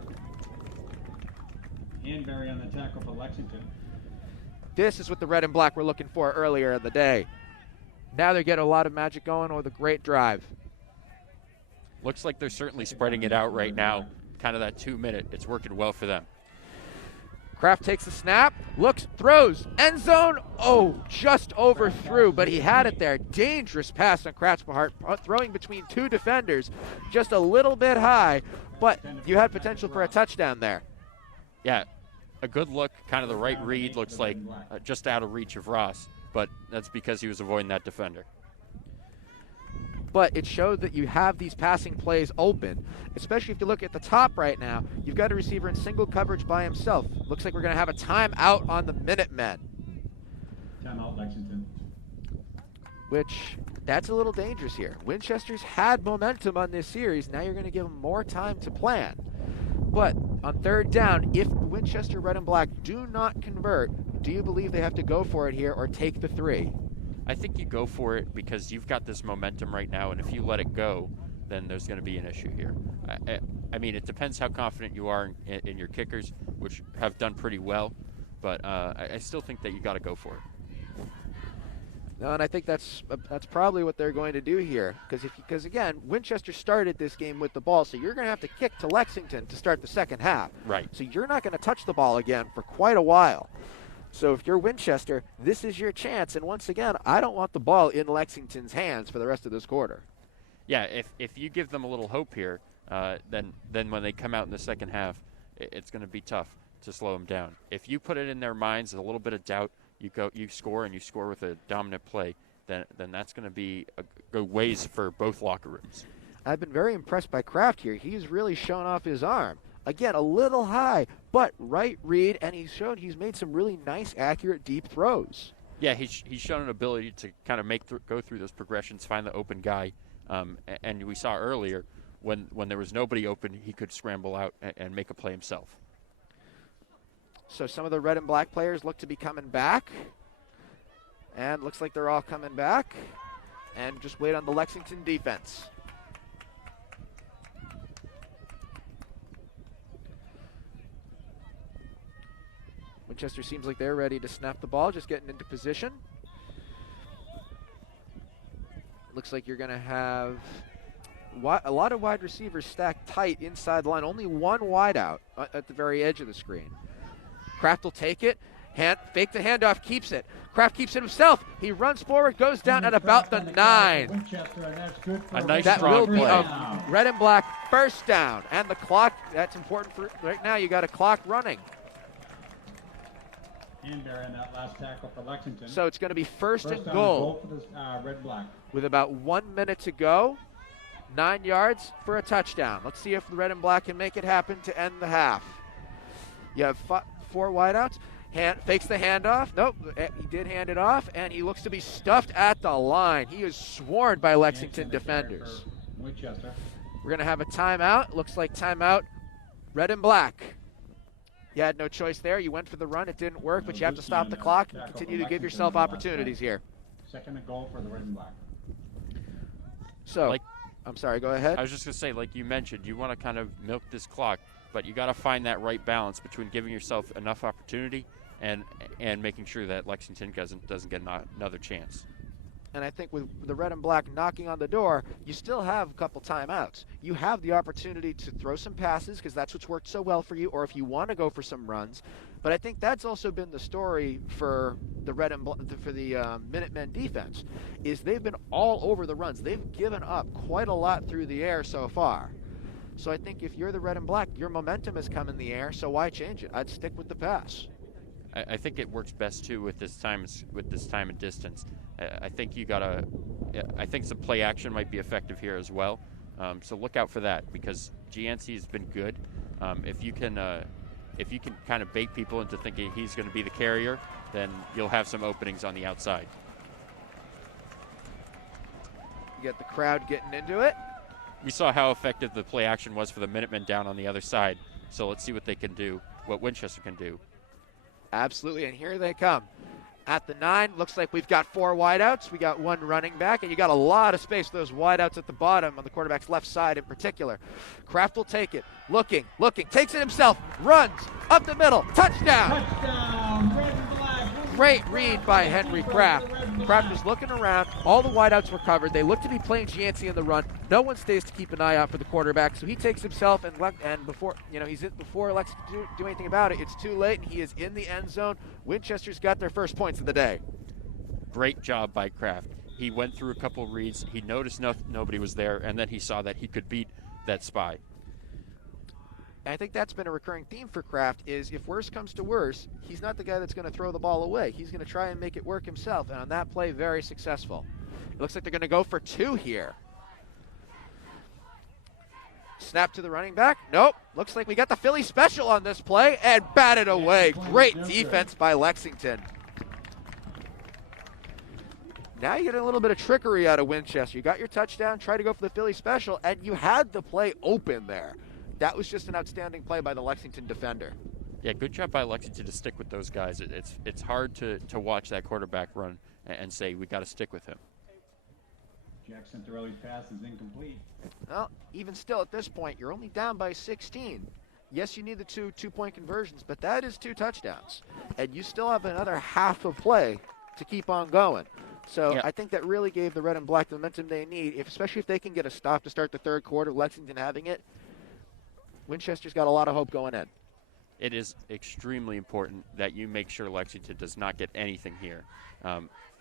Hanbury on the tackle for Lexington. This is what the red and black were looking for earlier in the day. Now they're getting a lot of magic going with a great drive. Looks like they're certainly spreading it out right now. Kind of that 2-minute. It's working well for them. Kraft takes the snap, looks, throws, end zone. Oh, just overthrew, but he had it there. Dangerous pass on Kraft's part, throwing between 2 defenders, just a little bit high, but you had potential for a touchdown there. Yeah, a good look, kind of the right read, looks like just out of reach of Ross, but that's because he was avoiding that defender. But it showed that you have these passing plays open, especially if you look at the top right now. You've got a receiver in single coverage by himself. Looks like we're going to have a timeout on the Minutemen. Timeout, Lexington. Which, that's a little dangerous here. Winchester's had momentum on this series. Now you're going to give them more time to plan. But on 3rd down, if Winchester Red and Black do not convert, do you believe they have to go for it here or take the 3? I think you go for it because you've got this momentum right now, and if you let it go, then there's going to be an issue here. I mean, it depends how confident you are in your kickers, which have done pretty well, but I still think that you got to go for it. No, and I think that's probably what they're going to do here, because again, Winchester started this game with the ball, so you're going to have to kick to Lexington to start the second half. Right. So you're not going to touch the ball again for quite a while. So if you're Winchester, this is your chance. And once again, I don't want the ball in Lexington's hands for the rest of this quarter. Yeah, if you give them a little hope here, then when they come out in the second half, it's going to be tough to slow them down. If you put it in their minds a little bit of doubt, you score with a dominant play, then that's going to be a good ways for both locker rooms. I've been very impressed by Kraft here. He's really shown off his arm. Again, a little high, but right read, and he's made some really nice, accurate, deep throws. Yeah, he's shown an ability to kind of go through those progressions, find the open guy, and we saw earlier when there was nobody open, he could scramble out and make a play himself. So some of the red and black players look to be coming back. And looks like they're all coming back. And just wait on the Lexington defense. Winchester seems like they're ready to snap the ball, just getting into position. Looks like you're going to have a lot of wide receivers stacked tight inside the line. Only one wide out at the very edge of the screen. Kraft will take it, fake the handoff, keeps it. Kraft keeps it himself. He runs forward, goes down at about the 9. A nice that strong will be play. a red and black first down. And the clock, that's important for right now. You got a clock running. And they're in that last tackle for Lexington. So it's going to be first and down goal. For the red-black. With about 1 minute to go. 9 yards for a touchdown. Let's see if the red and black can make it happen to end the half. You have 4 wideouts. Fakes the handoff. Nope, he did hand it off, and he looks to be stuffed at the line. He is swarmed by Lexington defenders. Winchester. We're going to have a timeout. Looks like timeout red and black. You had no choice there. You went for the run. It didn't work, but you have to stop the clock and continue to give yourself opportunities here. Second and goal for the red and black. So, I'm sorry, go ahead. I was just going to say, like you mentioned, you want to kind of milk this clock, but you got to find that right balance between giving yourself enough opportunity and making sure that Lexington doesn't get another chance. And I think with the red and black knocking on the door, you still have a couple timeouts. You have the opportunity to throw some passes because that's what's worked so well for you, or if you want to go for some runs. But I think that's also been the story for the Minutemen defense, is they've been all over the runs. They've given up quite a lot through the air so far. So I think if you're the red and black, your momentum has come in the air, so why change it? I'd stick with the pass. I think it works best too with this time and distance. I think I think some play action might be effective here as well. So look out for that because GNC has been good. If you can kind of bait people into thinking he's going to be the carrier, then you'll have some openings on the outside. You get the crowd getting into it. We saw how effective the play action was for the Minutemen down on the other side. So let's see what they can do, what Winchester can do. Absolutely, and here they come. At the 9, looks like we've got 4 wideouts. We got 1 running back, and you got a lot of space for those wideouts at the bottom on the quarterback's left side in particular. Kraft will take it, looking, takes it himself, runs, up the middle, touchdown! Touchdown, red and black. Great read by Henry Kraft. Kraft was looking around. All the wideouts were covered. They look to be playing GNC in the run. No one stays to keep an eye out for the quarterback, so he takes himself and before Lex do anything about it, it's too late, and he is in the end zone. Winchester's got their first points of the day. Great job by Kraft. He went through a couple reads. He noticed nobody was there, and then he saw that he could beat that spy. I think that's been a recurring theme for Kraft is if worse comes to worse, he's not the guy that's going to throw the ball away. He's going to try and make it work himself, and on that play, very successful. It looks like they're going to go for 2 here. Snap to the running back. Nope. Looks like we got the Philly special on this play and batted away. Great defense by Lexington. Now you get a little bit of trickery out of Winchester. You got your touchdown, try to go for the Philly special, and you had the play open there. That was just an outstanding play by the Lexington defender. Yeah, good job by Lexington to stick with those guys. It's hard to watch that quarterback run and say we got to stick with him. Jackson Torelli's pass is incomplete. Well, even still at this point, you're only down by 16. Yes, you need the 2 two-point conversions, but that is 2 touchdowns. And you still have another half of play to keep on going. So Yeah. I think that really gave the red and black the momentum they need, especially if they can get a stop to start the third quarter, Lexington having it. Winchester's got a lot of hope going in. It is extremely important that you make sure Lexington does not get anything here.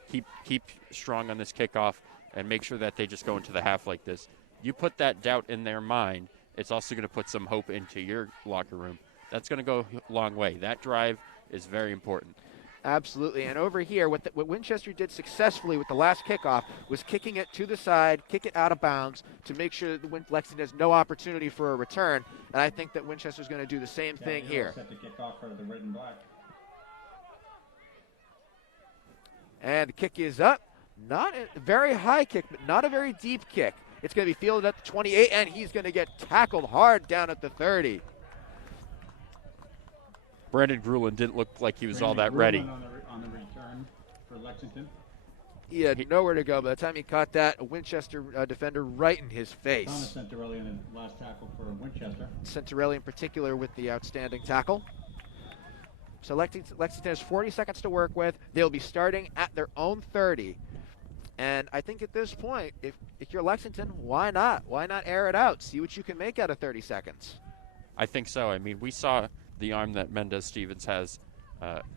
Keep strong on this kickoff and make sure that they just go into the half like this. You put that doubt in their mind, it's also going to put some hope into your locker room. That's going to go a long way. That drive is very important. Absolutely. And over here, what Winchester did successfully with the last kickoff was kicking it to the side, kick it out of bounds to make sure that Lexington has no opportunity for a return. And I think that Winchester's going to do the same thing here. Set to kick off for the red and black. And the kick is up. Not a very high kick, but not a very deep kick. It's going to be fielded at the 28, and he's going to get tackled hard down at the 30. Brandon Grulin didn't look like he was all that ready. On the return for Lexington. He had nowhere to go. By the time he caught that, a Winchester defender right in his face. Thomas Centorelli in the last tackle for Winchester. Centorelli in particular with the outstanding tackle. So Lexington has 40 seconds to work with. They'll be starting at their own 30. And I think at this point, if you're Lexington, why not? Why not air it out? See what you can make out of 30 seconds. I think so. I mean, we saw the arm that Mendez Stevens has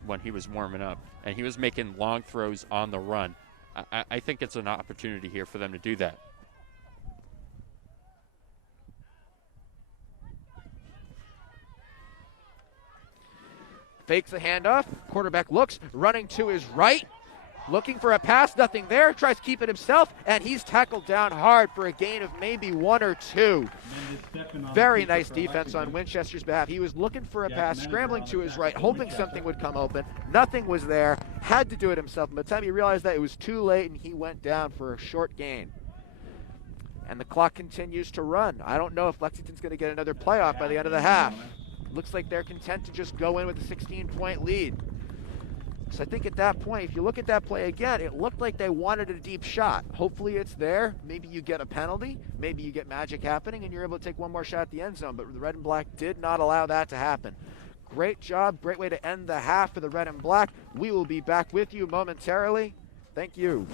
when he was warming up, and he was making long throws on the run. I think it's an opportunity here for them to do that. Fakes the handoff. Quarterback looks, running to his right. Looking for a pass, nothing there. Tries to keep it himself, and he's tackled down hard for a gain of maybe 1 or 2. Very nice defense on Winchester's behalf. He was looking for a pass, scrambling to his right, hoping something would come open. Nothing was there. Had to do it himself. By the time he realized that, it was too late, and he went down for a short gain. And the clock continues to run. I don't know if Lexington's going to get another playoff by the end of the half. Looks like they're content to just go in with a 16-point lead. So I think at that point, if you look at that play again, it looked like they wanted a deep shot. Hopefully it's there. Maybe you get a penalty. Maybe you get magic happening, and you're able to take one more shot at the end zone. But the red and black did not allow that to happen. Great job. Great way to end the half for the red and black. We will be back with you momentarily. Thank you.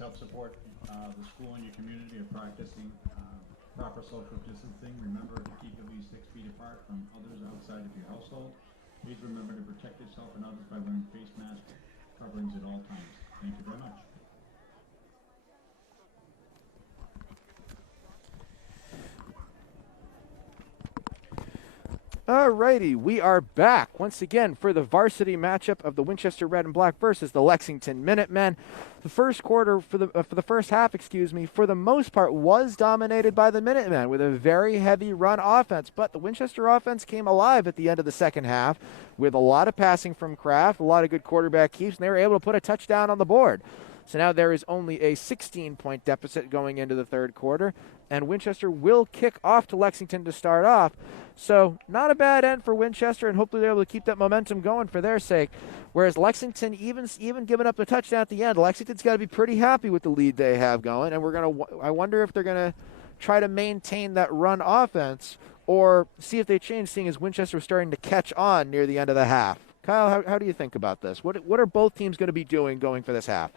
help support the school and your community of practicing proper social distancing. Remember to keep at least 6 feet apart from others outside of your household. Please remember to protect yourself and others by wearing face mask coverings at all times. Thank you very much. Alrighty, we are back once again for the varsity matchup of the Winchester Red and Black versus the Lexington Minutemen. The first quarter for the first half, for the most part was dominated by the Minutemen with a very heavy run offense, but the Winchester offense came alive at the end of the second half with a lot of passing from Kraft, a lot of good quarterback keeps, and they were able to put a touchdown on the board. So now there is only a 16-point deficit going into the third quarter, and Winchester will kick off to Lexington to start off. So not a bad end for Winchester, and hopefully they're able to keep that momentum going for their sake. Whereas Lexington, even giving up the touchdown at the end, Lexington's got to be pretty happy with the lead they have going, and I wonder if they're going to try to maintain that run offense or see if they change, seeing as Winchester was starting to catch on near the end of the half. Kyle, how do you think about this? What are both teams going to be doing going for this half?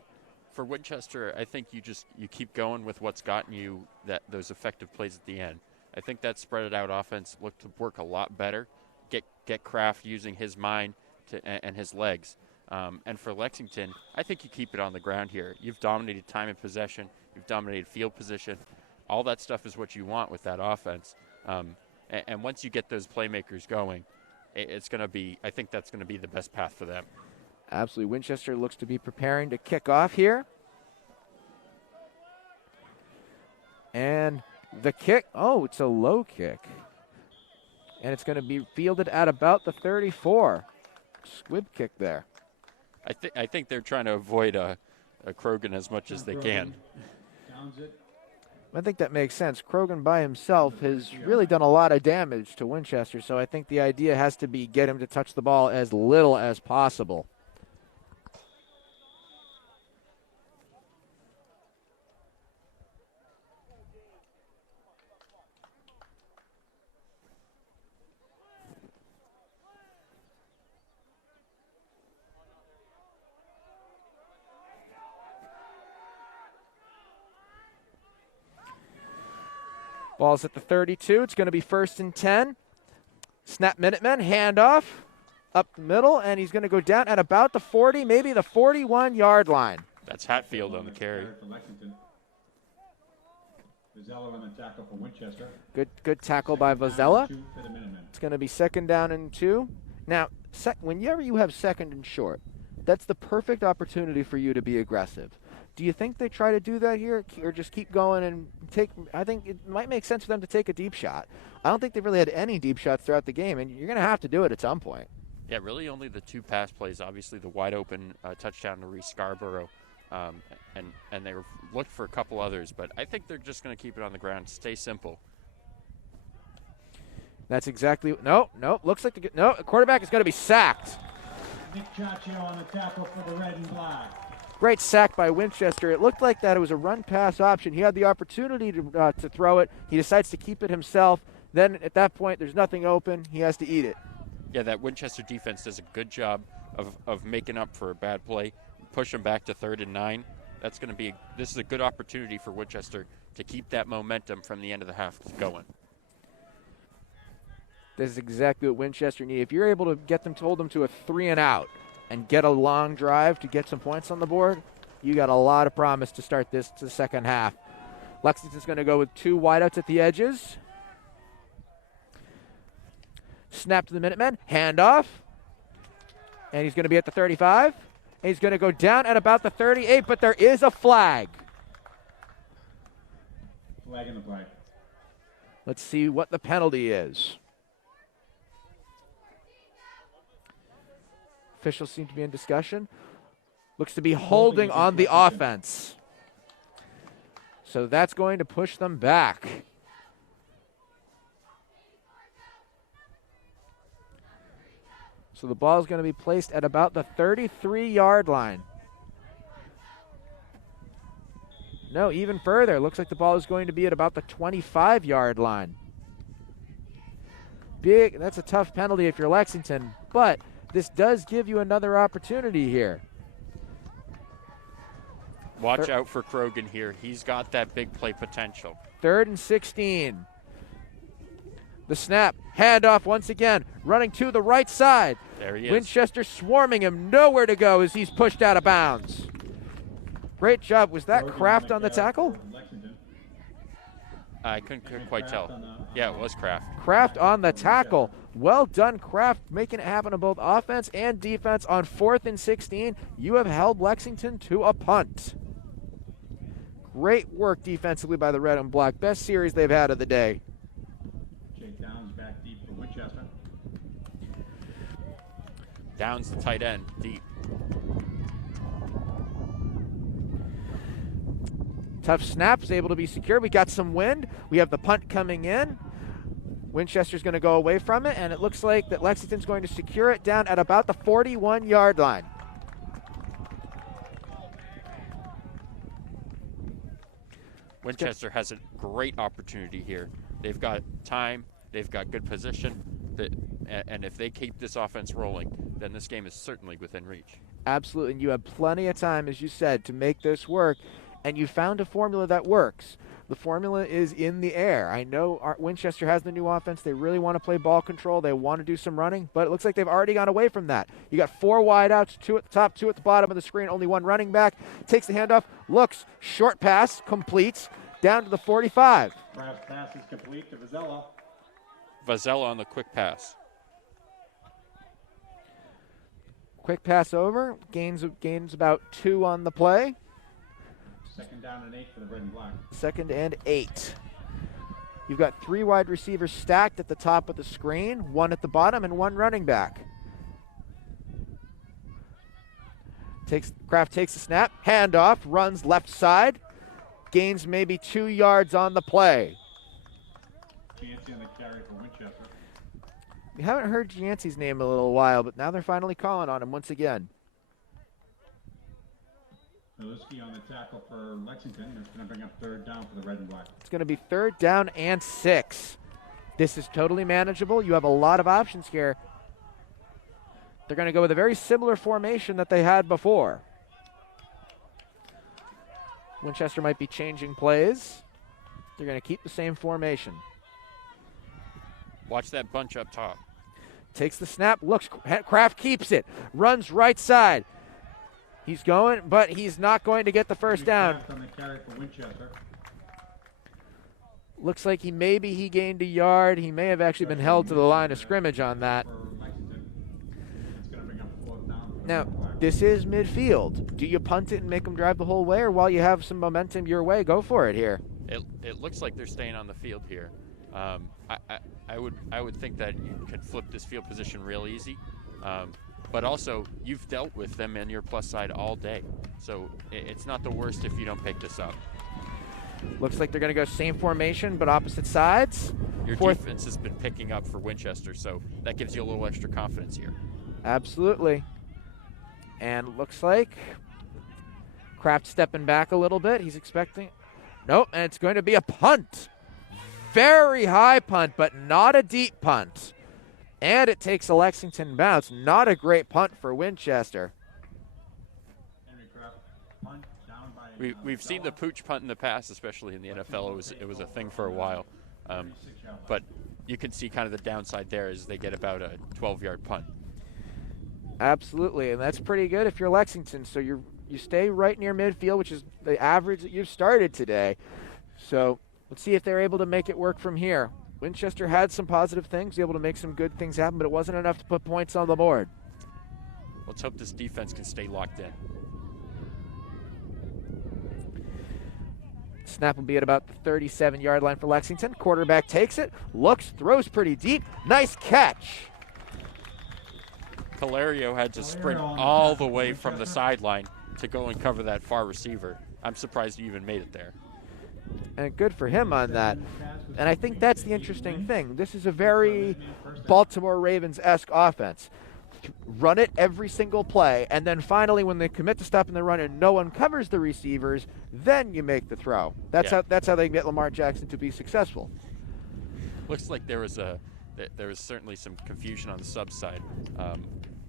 For Winchester, I think you keep going with what's gotten you those effective plays at the end. I think that spread it out offense looked to work a lot better. Get Kraft using his mind and his legs. And for Lexington, I think you keep it on the ground here. You've dominated time and possession. You've dominated field position. All that stuff is what you want with that offense. And once you get those playmakers going, I think that's going to be the best path for them. Absolutely. Winchester looks to be preparing to kick off here. And the kick, it's a low kick. And it's going to be fielded at about the 34. Squib kick there. I think they're trying to avoid a Krogan as much as they can. I think that makes sense. Krogan by himself has really done a lot of damage to Winchester, so I think the idea has to be get him to touch the ball as little as possible. Ball's at the 32. It's going to be 1st and 10. Snap Minutemen, handoff up the middle, and he's going to go down at about the 40, maybe the 41-yard line. That's Hatfield on the carry. Vazella on the tackle for Winchester. Good tackle by Vazella. It's going to be 2nd down and 2. Now, whenever you have 2nd and short, that's the perfect opportunity for you to be aggressive. Do you think they try to do that here or just keep going and take – I think it might make sense for them to take a deep shot. I don't think they've really had any deep shots throughout the game, and you're going to have to do it at some point. Yeah, really only the 2 pass plays. Obviously the wide-open touchdown to Reese Scarborough, and they looked for a couple others. But I think they're just going to keep it on the ground, stay simple. That's exactly – no, looks like – a quarterback is going to be sacked. Nick Ciaccio on the tackle for the Red and Black. Great sack by Winchester. It looked like that it was a run-pass option. He had the opportunity to throw it. He decides to keep it himself. Then at that point, there's nothing open. He has to eat it. Yeah, that Winchester defense does a good job of making up for a bad play, push them back to 3rd and 9. This is a good opportunity for Winchester to keep that momentum from the end of the half going. This is exactly what Winchester needs. If you're able to hold them to a 3-and-out and get a long drive to get some points on the board, you got a lot of promise to start the second half. Lexington's going to go with 2 wideouts at the edges. Snap to the Minutemen, handoff, and he's going to be at the 35. And he's going to go down at about the 38, but there is a flag. Flag in the play. Let's see what the penalty is. Officials seem to be in discussion. Looks to be holding on the offense. So that's going to push them back. So the ball is going to be placed at about the 33-yard line. No, even further. Looks like the ball is going to be at about the 25-yard line. That's a tough penalty if you're Lexington, but this does give you another opportunity here. Watch out for Krogan here. He's got that big play potential. 3rd and 16. The snap, handoff once again, running to the right side. There he is. Winchester swarming him, nowhere to go as he's pushed out of bounds. Great job. Was that Kraft on the tackle? I couldn't quite tell. Yeah, it was Kraft. Kraft on the tackle. Well done, Kraft, making it happen on both offense and defense. On 4th and 16, you have held Lexington to a punt. Great work defensively by the Red and Black. Best series they've had of the day. Jake Downs back deep for Winchester. Downs the tight end, deep. Tough snap is able to be secure. We got some wind. We have the punt coming in. Winchester's going to go away from it, and it looks like that Lexington's going to secure it down at about the 41-yard line. Winchester has a great opportunity here. They've got time. They've got good position. And if they keep this offense rolling, then this game is certainly within reach. Absolutely, and you have plenty of time, as you said, to make this work, and you found a formula that works. The formula is in the air. I know Winchester has the new offense. They really want to play ball control. They want to do some running, but it looks like they've already gone away from that. You got 4 wideouts, 2 at the top, 2 at the bottom of the screen, only 1 running back. Takes the handoff, looks, short pass, completes, down to the 45. Kraft's pass is complete to Vazella. Vazella on the quick pass. Quick pass over, gains about 2 on the play. 2nd down and 8 for the Red and Black. 2nd and 8. You've got 3 wide receivers stacked at the top of the screen, 1 at the bottom, and 1 running back. Kraft takes the snap, handoff, runs left side, gains maybe 2 yards on the play. Gianci on the carry for Winchester. We haven't heard Gianci's name in a little while, but now they're finally calling on him once again. Nowitzki on the tackle for Lexington. That's going to bring up 3rd down for the Red and Black. It's going to be 3rd down and 6. This is totally manageable. You have a lot of options here. They're going to go with a very similar formation that they had before. Winchester might be changing plays. They're going to keep the same formation. Watch that bunch up top. Takes the snap, looks, Kraft keeps it, runs right side. He's going, but he's not going to get the first down. Kraft on the carry for Winchester. Looks like he gained a yard. He may have actually been held to the line of scrimmage on that. For Lexington. It's going to bring up 4th down for the Now, Red and Black. this is midfield. Do you punt it and make them drive the whole way, or while you have some momentum your way, go for it here? It looks like they're staying on the field here. I would think that you could flip this field position real easy. But also, you've dealt with them and your plus side all day. So it's not the worst if you don't pick this up. Looks like they're going to go same formation, but opposite sides. Your defense has been picking up for Winchester, so that gives you a little extra confidence here. Absolutely. And looks like Kraft stepping back a little bit. He's expecting. Nope, and it's going to be a punt. Very high punt, but not a deep punt. And it takes a Lexington bounce. Not a great punt for Winchester. Henry Kraft, punt down by We've seen the pooch punt in the past, especially in the NFL. It was a thing for a while. But you can see kind of the downside there is they get about a 12-yard punt. Absolutely, and that's pretty good if you're Lexington. So you stay right near midfield, which is the average that you've started today. So let's see if they're able to make it work from here. Winchester had some positive things, able to make some good things happen, but it wasn't enough to put points on the board. Let's hope this defense can stay locked in. Snap will be at about the 37-yard line for Lexington. Quarterback takes it, looks, throws pretty deep. Nice catch. Calerio had to sprint all the way from the sideline to go and cover that far receiver. I'm surprised he even made it there. And good for him on that. And I think that's the interesting thing. This is a very Baltimore Ravens-esque offense. Run it every single play, and then finally when they commit to stopping the run and no one covers the receivers, then you make the throw. That's how they get Lamar Jackson to be successful. Looks like there was certainly some confusion on the sub side.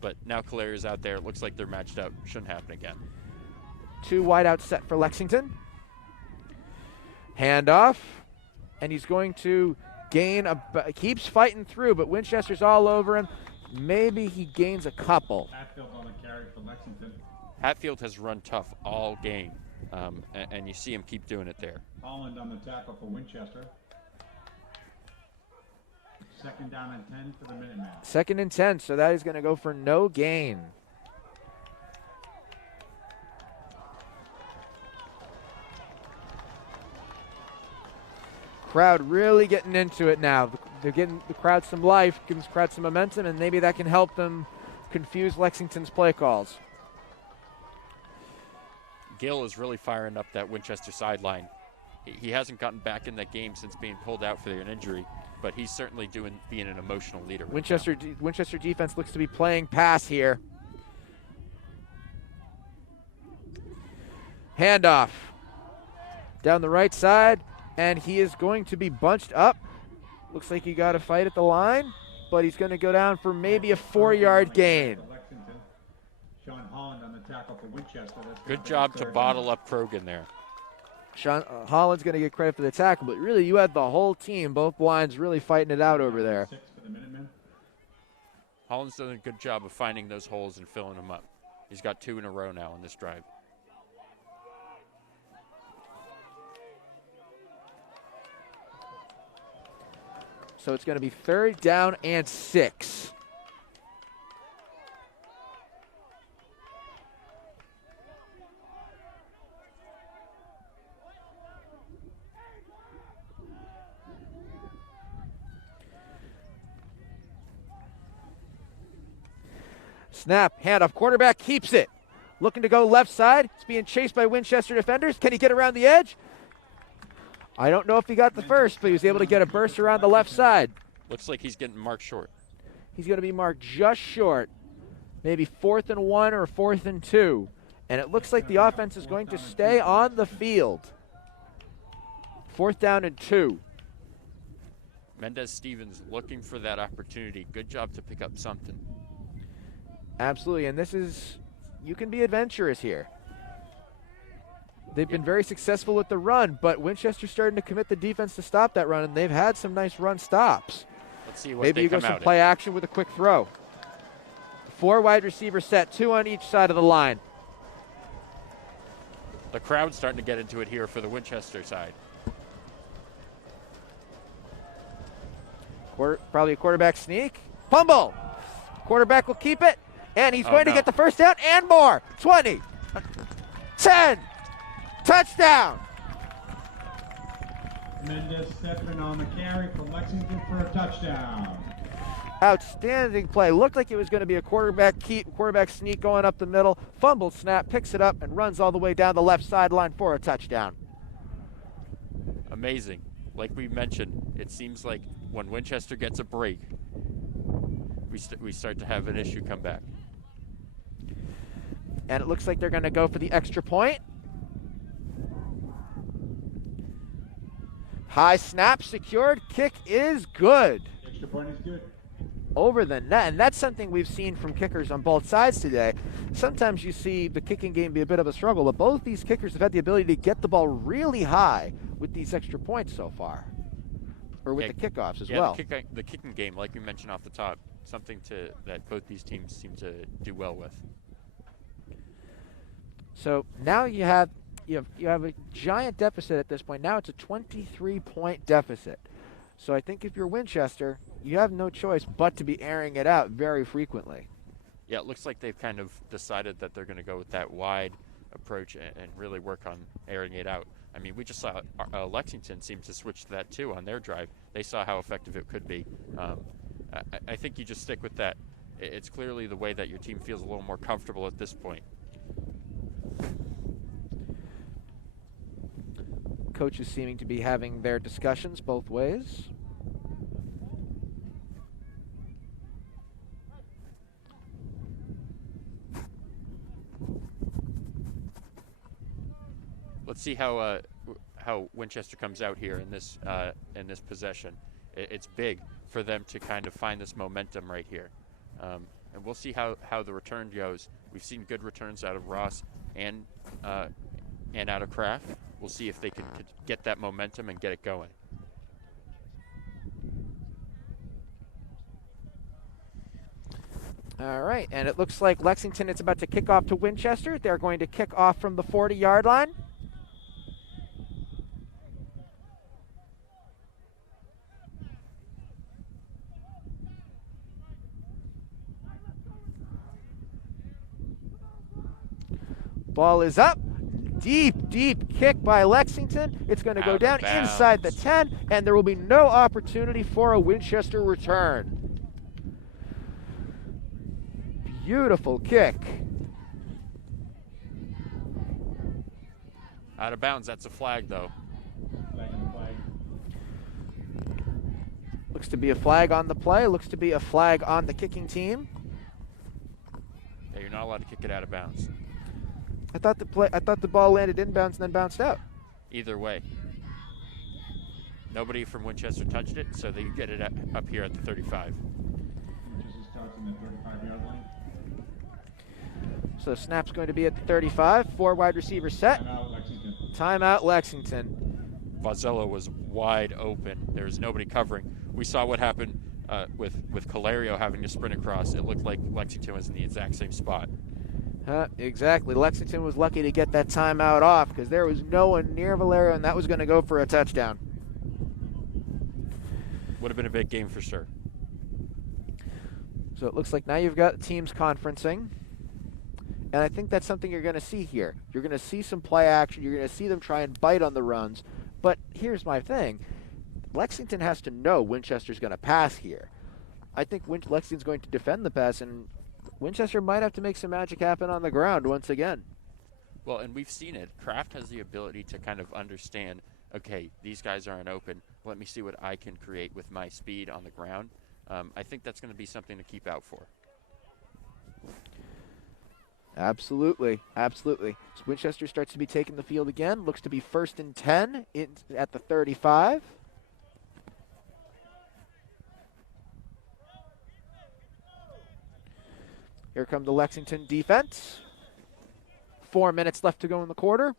But now Calerio's out there. It looks like they're matched up. Shouldn't happen again. 2 wideout set for Lexington. Handoff, and he's going to gain keeps fighting through, but Winchester's all over him. Maybe he gains a couple. Hatfield on the carry for Lexington. Hatfield has run tough all game, and you see him keep doing it there. Holland on the tackle for Winchester. 2nd down and 10 for the Minutemen. 2nd and 10, so that is going to go for no gain. Crowd really getting into it now. They're getting the crowd some life, giving the crowd some momentum, and maybe that can help them confuse Lexington's play calls. Gill is really firing up that Winchester sideline. He hasn't gotten back in that game since being pulled out for an injury, but he's certainly being an emotional leader. Winchester defense looks to be playing pass here. Handoff down the right side, and he is going to be bunched up. Looks like he got a fight at the line, but he's going to go down for maybe a 4-yard gain. Sean Holland on the tackle for Winchester. Good job to bottle up Krogan there. Sean Holland's going to get credit for the tackle, but really you had the whole team, both lines really fighting it out over there. 6 for the Minutemen. Holland's done a good job of finding those holes and filling them up. He's got 2 in a row now on this drive. So it's going to be 3rd down and 6. Snap, handoff, quarterback keeps it. Looking to go left side. It's being chased by Winchester defenders. Can he get around the edge? I don't know if he got the first, but he was able to get a burst around the left side. Looks like he's getting marked short. He's going to be marked just short. Maybe 4th and 1 or 4th and 2. And it looks like the offense is going to stay on the field. 4th down and 2. Mendez Stevens looking for that opportunity. Good job to pick up something. Absolutely, and this is, you can be adventurous here. They've been very successful with the run, but Winchester's starting to commit the defense to stop that run, and they've had some nice run stops. Let's see what Maybe they you go come some out play in. action with a quick throw. 4 wide receiver set, 2 on each side of the line. The crowd's starting to get into it here for the Winchester side. Probably a quarterback sneak. Fumble. Quarterback will keep it, and he's going to get the first down and more. 20, 10, touchdown. Mendez Stephan on the carry for Lexington for a touchdown. Outstanding play. Looked like it was going to be a quarterback sneak going up the middle. Fumble snap, picks it up, and runs all the way down the left sideline for a touchdown. Amazing. Like we mentioned, it seems like when Winchester gets a break, we start to have an issue come back. And it looks like they're going to go for the extra point. High snap, secured, kick is good. Extra point is good. Over the net, and that's something we've seen from kickers on both sides today. Sometimes you see the kicking game be a bit of a struggle, but both these kickers have had the ability to get the ball really high with these extra points so far, or with the kickoffs as well. The kicking game, like we mentioned off the top, something that both these teams seem to do well with. So now you have a giant deficit at this point. Now it's a 23-point deficit. So I think if you're Winchester, you have no choice but to be airing it out very frequently. Yeah, it looks like they've kind of decided that they're going to go with that wide approach and really work on airing it out. I mean, we just saw Lexington seem to switch to that too on their drive. They saw how effective it could be. I think you just stick with that. It's clearly the way that your team feels a little more comfortable at this point. Coaches seeming to be having their discussions both ways. Let's see how Winchester comes out here in this possession. It's big for them to kind of find this momentum right here, and we'll see how the return goes. We've seen good returns out of Ross and out of Kraft. We'll see if they could get that momentum and get it going. All right, and it looks like Lexington is about to kick off to Winchester. They're going to kick off from the 40-yard line. Ball is up. Deep kick by Lexington. It's going to go down inside the 10, and there will be no opportunity for a Winchester return. Beautiful kick. Out of bounds. That's a flag, though. Flag. Looks to be a flag on the play. Looks to be a flag on the kicking team. Yeah, you're not allowed to kick it out of bounds. I thought the ball landed inbounds and then bounced out. Either way. Nobody from Winchester touched it, so they get it up here at the 35. Winchester starts in the 35-yard line. So the snap's going to be at the 35. 4 wide receivers set. Timeout, Lexington. Timeout, Lexington. Vazzello was wide open. There was nobody covering. We saw what happened with Calario having to sprint across. It looked like Lexington was in the exact same spot. Exactly. Lexington was lucky to get that timeout off because there was no one near Valerio, and that was going to go for a touchdown. Would have been a big game for sure. So it looks like now you've got teams conferencing. And I think that's something you're going to see here. You're going to see some play action. You're going to see them try and bite on the runs. But here's my thing. Lexington has to know Winchester's going to pass here. I think Lexington's going to defend the pass, and Winchester might have to make some magic happen on the ground once again. Well, and we've seen it. Kraft has the ability to kind of understand, okay, these guys aren't open. Let me see what I can create with my speed on the ground. I think that's going to be something to keep out for. Absolutely. So Winchester starts to be taking the field again. Looks to be 1st and 10 at the 35. Here come the Lexington defense. 4 minutes left to go in the quarter.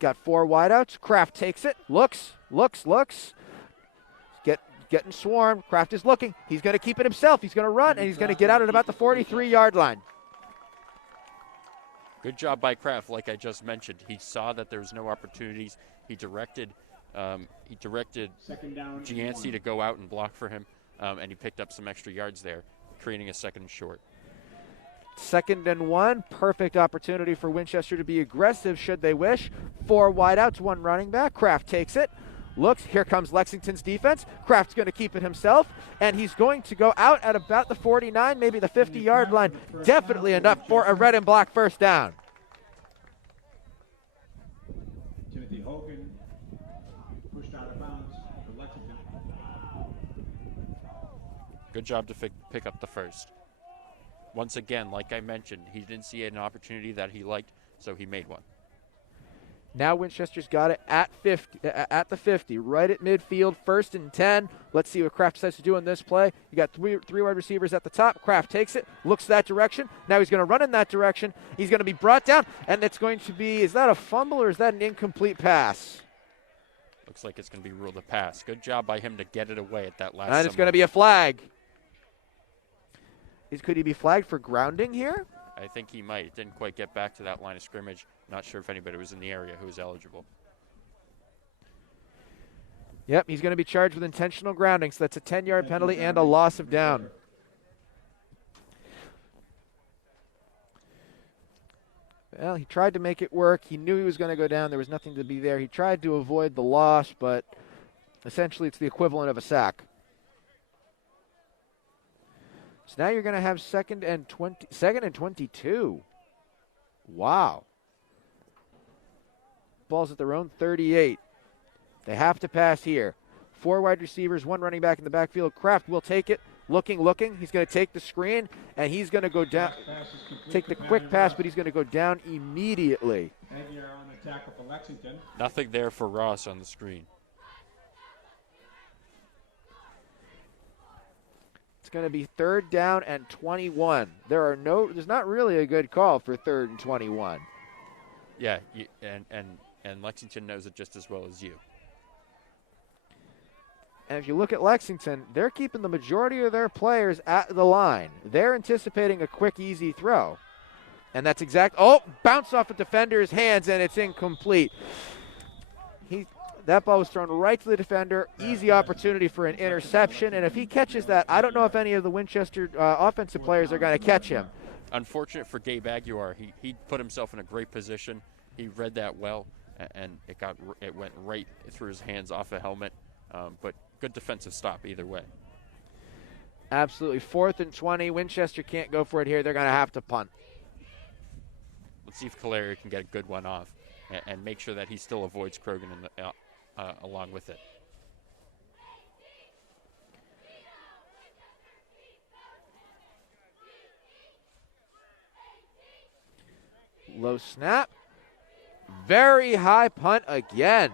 Got 4 wideouts. Kraft takes it. Looks. Getting swarmed. Kraft is looking. He's going to keep it himself. He's going to run, and he's going to get out at about the 43-yard line. Good job by Kraft. Like I just mentioned, he saw that there was no opportunities. He directed Gianci to go out and block for him, and he picked up some extra yards there, creating a 2nd and short. 2nd and 1. Perfect opportunity for Winchester to be aggressive should they wish. 4 wideouts, 1 running back. Kraft takes it. Looks, here comes Lexington's defense. Kraft's going to keep it himself, and he's going to go out at about the 49, maybe the 50-yard line. Definitely enough for a red and black first down. Timothy Hogan pushed out of bounds for Lexington. Good job to pick up the first. Once again, like I mentioned, he didn't see an opportunity that he liked, so he made one. Now Winchester's got it at the 50, right at midfield, 1st and 10. Let's see what Kraft decides to do in this play. You got three wide receivers at the top. Kraft takes it, looks that direction. Now he's going to run in that direction. He's going to be brought down, and it's going to be, is that a fumble or is that an incomplete pass? Looks like it's going to be ruled a pass. Good job by him to get it away at that last. And it's going to be a flag. Could he be flagged for grounding here? I think he might. It didn't quite get back to that line of scrimmage. Not sure if anybody was in the area who was eligible. Yep, he's going to be charged with intentional grounding, so that's a 10-yard penalty and a loss of down. Well, he tried to make it work. He knew he was going to go down. There was nothing to be there. He tried to avoid the loss, but essentially it's the equivalent of a sack. So now you're going to have 2nd and 22. Wow. Ball's at their own 38. They have to pass here. 4 wide receivers, 1 running back in the backfield. Kraft will take it. Looking. He's going to take the screen, and he's going to go down. Take the quick pass, but he's going to go down immediately. Aguirre on the tackle for Lexington. Nothing there for Ross on the screen. It's going to be 3rd down and 21. There's not really a good call for 3rd and 21. Yeah, and Lexington knows it just as well as you. And if you look at Lexington, they're keeping the majority of their players at the line. They're anticipating a quick, easy throw. And that's bounce off a defender's hands, and it's incomplete. That ball was thrown right to the defender. Easy opportunity for an interception. And if he catches that, I don't know if any of the Winchester offensive players are going to catch him. Unfortunate for Gabe Aguiar. He put himself in a great position. He read that well, and it went right through his hands off a helmet. But good defensive stop either way. Absolutely. 4th and 20. Winchester can't go for it here. They're going to have to punt. Let's see if Calera can get a good one off and make sure that he still avoids Krogan along with it. Low snap. Very high punt again.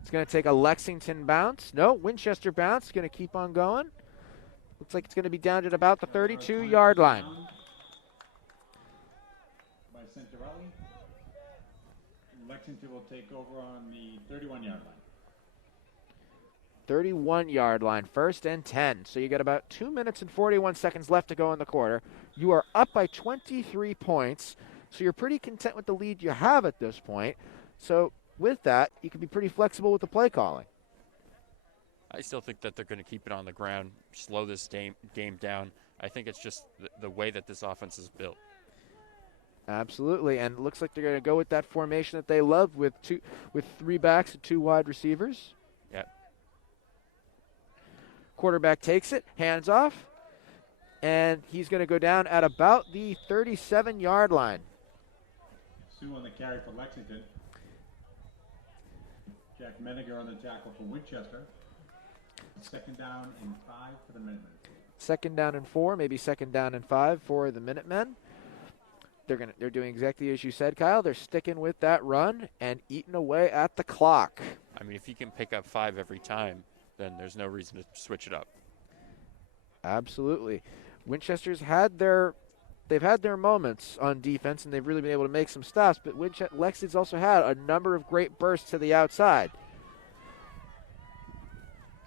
It's going to take a Lexington bounce. No, Winchester bounce. Going to keep on going. Looks like it's going to be down at about the 32-yard line. By Centarelli. Lexington will take over on the 31-yard line. 31-yard line, 1st and 10. So you got about 2 minutes and 41 seconds left to go in the quarter. You are up by 23 points, so you're pretty content with the lead you have at this point. So with that, you can be pretty flexible with the play calling. I still think that they're going to keep it on the ground, slow this game down. I think it's just the way that this offense is built. Absolutely, and it looks like they're going to go with that formation that they love with 3 backs and 2 wide receivers. Yeah. Quarterback takes it, hands off, and he's going to go down at about the 37-yard line. Sue on the carry for Lexington. Jack Menninger on the tackle for Winchester. 2nd down and 5 for the Minutemen. 2nd down and 4, maybe 2nd down and 5 for the Minutemen. They're doing exactly as you said, Kyle. They're sticking with that run and eating away at the clock. I mean, if you can pick up 5 every time, then there's no reason to switch it up. Absolutely. Winchester's they've had their moments on defense, and they've really been able to make some stops, but Lexington's also had a number of great bursts to the outside.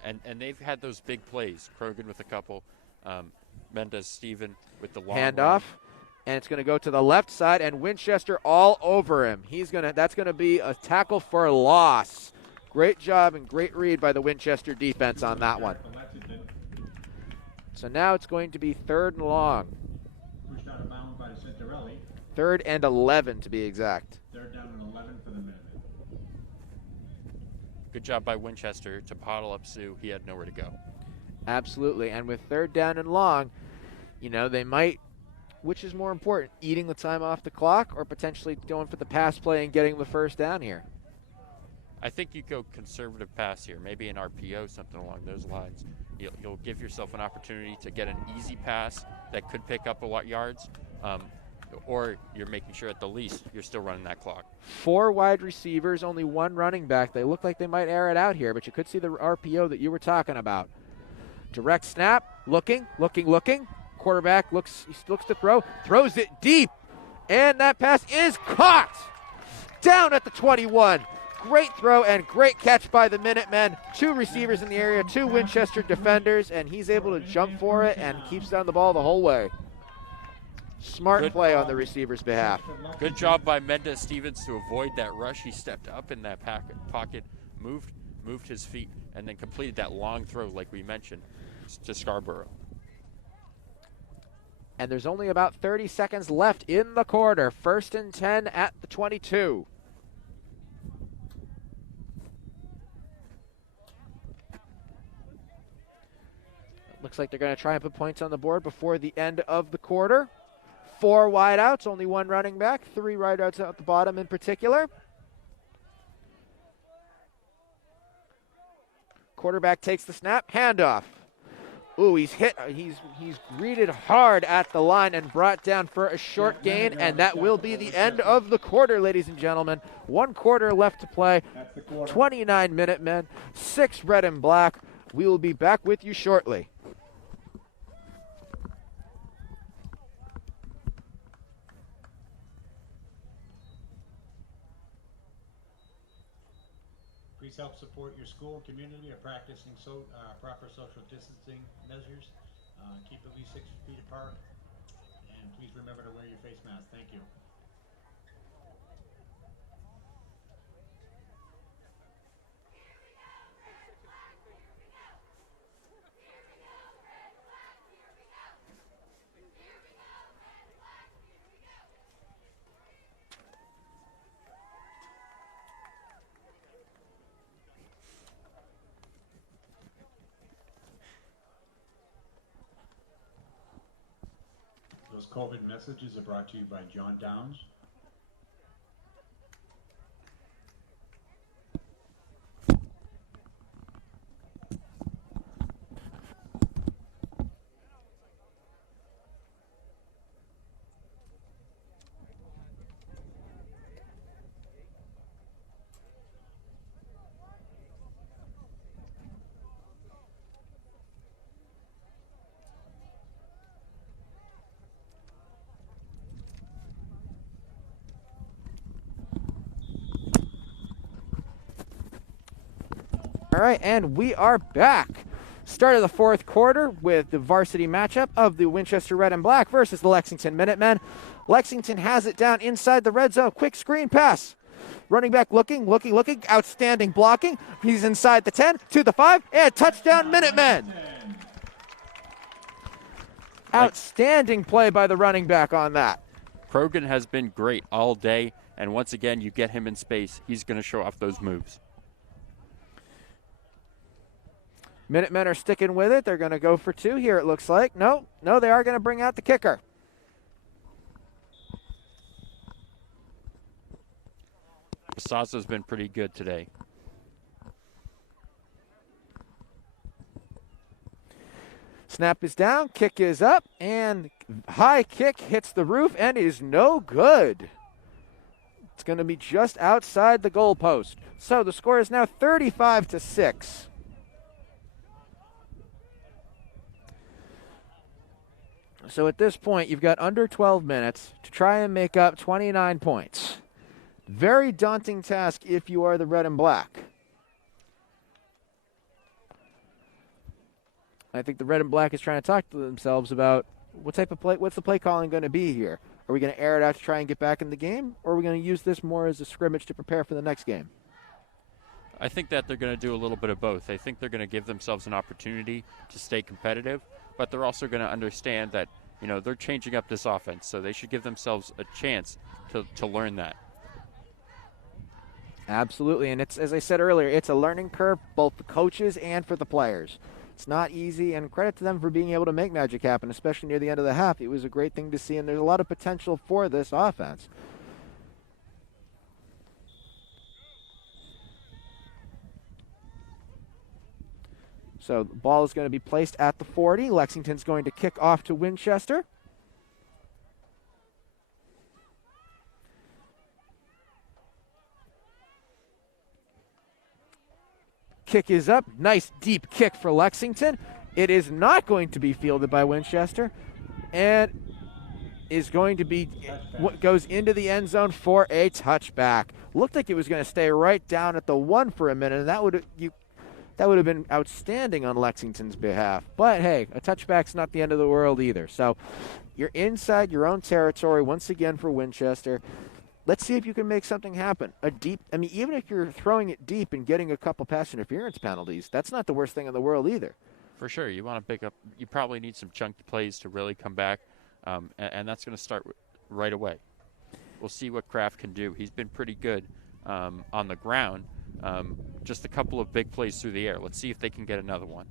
And they've had those big plays. Krogan with a couple. Mendez Steven with the long handoff. run. And it's going to go to the left side, and Winchester all over him. That's going to be a tackle for loss. Great job and great read by the Winchester defense on that one. So now it's going to be 3rd and long. Pushed out of bounds by Centarelli. 3rd and 11 to be exact. 3rd down and 11 for the Minutemen. Good job by Winchester to bottle up Sue. He had nowhere to go. Absolutely. And with 3rd down and long, they might, which is more important, eating the time off the clock or potentially going for the pass play and getting the 1st down here? I think you go conservative pass here, maybe an RPO, something along those lines. You'll give yourself an opportunity to get an easy pass that could pick up a lot yards, or you're making sure at the least you're still running that clock. 4 wide receivers, only 1 running back. They look like they might air it out here, but you could see the RPO that you were talking about. Direct snap, looking. Quarterback looks to throw, throws it deep, and that pass is caught down at the 21. Great throw and great catch by the Minutemen. 2 receivers in the area, 2 Winchester defenders, and he's able to jump for it and keeps down the ball the whole way. Smart play on the receiver's behalf. Good job by Mendez Stevens to avoid that rush. He stepped up in that pocket, moved his feet, and then completed that long throw like we mentioned to Scarborough. And there's only about 30 seconds left in the quarter. 1st and 10 at the 22. Looks like they're going to try and put points on the board before the end of the quarter. 4 wideouts, only 1 running back. 3 wideouts at the bottom in particular. Quarterback takes the snap, handoff. Ooh, he's hit. He's greeted hard at the line and brought down for a short gain, and that will be the end of the quarter, ladies and gentlemen. 1 quarter left to play. 29 Minutemen, 6 red and black. We will be back with you shortly. Please help support your school and community by practicing proper social distancing measures. Keep at least 6 feet apart. And please remember to wear your face mask. Thank you. Those COVID messages are brought to you by John Downs. All right, and we are back. Start of the fourth quarter with the varsity matchup of the Winchester Red and Black versus the Lexington Minutemen. Lexington has it down inside the red zone. Quick screen pass. Running back looking. Outstanding blocking. He's inside the 10, to the 5, and touchdown Minutemen. Outstanding play by the running back on that. Krogan has been great all day, and once again, you get him in space, he's going to show off those moves. Minutemen are sticking with it. They're going to go for 2 here, it looks like. No, they are going to bring out the kicker. Sasa's been pretty good today. Snap is down, kick is up, and high kick hits the roof and is no good. It's going to be just outside the goalpost. So the score is now 35-6. So at this point, you've got under 12 minutes to try and make up 29 points. Very daunting task if you are the Red and Black. I think the Red and Black is trying to talk to themselves about what's the play calling going to be here? Are we going to air it out to try and get back in the game, or are we going to use this more as a scrimmage to prepare for the next game? I think that they're going to do a little bit of both. I think they're going to give themselves an opportunity to stay competitive, but they're also going to understand that, they're changing up this offense, so they should give themselves a chance to learn that. Absolutely, and it's, as I said earlier, it's a learning curve, both the coaches and for the players. It's not easy, and credit to them for being able to make magic happen, especially near the end of the half. It was a great thing to see, and there's a lot of potential for this offense. So the ball is going to be placed at the 40. Lexington's going to kick off to Winchester. Kick is up. Nice deep kick for Lexington. It is not going to be fielded by Winchester, and is going to be what goes into the end zone for a touchback. Looked like it was going to stay right down at the 1 for a minute, and that would have been outstanding on Lexington's behalf. But hey, a touchback's not the end of the world either. So you're inside your own territory once again for Winchester. Let's see if you can make something happen. Even if you're throwing it deep and getting a couple pass interference penalties, that's not the worst thing in the world either. For sure. You want to pick up, you probably need some chunky plays to really come back, and that's going to start right away. We'll see what Kraft can do. He's been pretty good on the ground. Just a couple of big plays through the air. Let's see if they can get another one.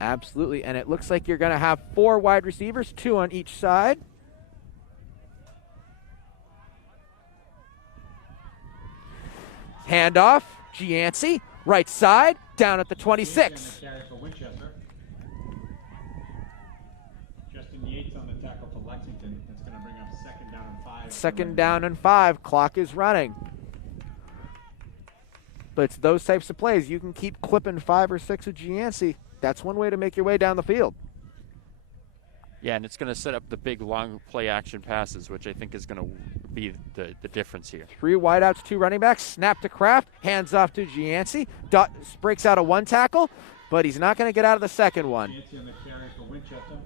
Absolutely, and it looks like you're going to have 4 wide receivers, 2 on each side. Handoff, Gianci, right side, down at the 26. Justin Yates on the tackle for Lexington. That's going to bring up 2nd down and 5. 2nd down and 5. Clock is running. But it's those types of plays. You can keep clipping 5 or 6 of Gianci. That's one way to make your way down the field. Yeah, and it's going to set up the big long play action passes, which I think is going to be the difference here. 3 wideouts, 2 running backs. Snap to Kraft. Hands off to Gianci. Breaks out a 1 tackle, but he's not going to get out of the second one. Gianci on the carry for Winchester.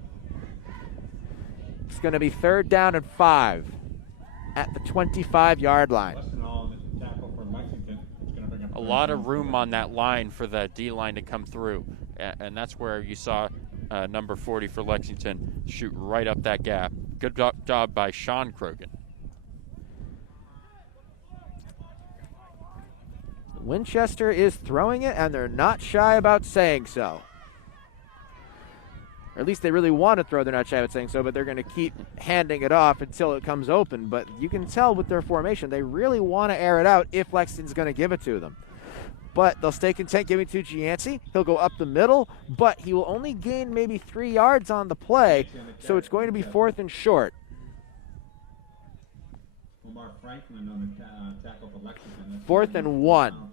It's going to be 3rd down and 5 at the 25-yard line. Weston on the tackle for Lexington. It's going to bring up A lot of room on that line for the D-line to come through, and that's where you saw number 40 for Lexington shoot right up that gap. Good job by Sean Krogan. Winchester is throwing it, and they're not shy about saying so. Or at least they really want to throw. They're not shy about saying so, but they're going to keep handing it off until it comes open. But you can tell with their formation, they really want to air it out if Lexington's going to give it to them. But they'll stay content giving it to Gianci. He'll go up the middle, but he will only gain maybe 3 yards on the play, so it's going to be 4th and short. Omar Franklin on the tackle for Lexington. 4th and 1.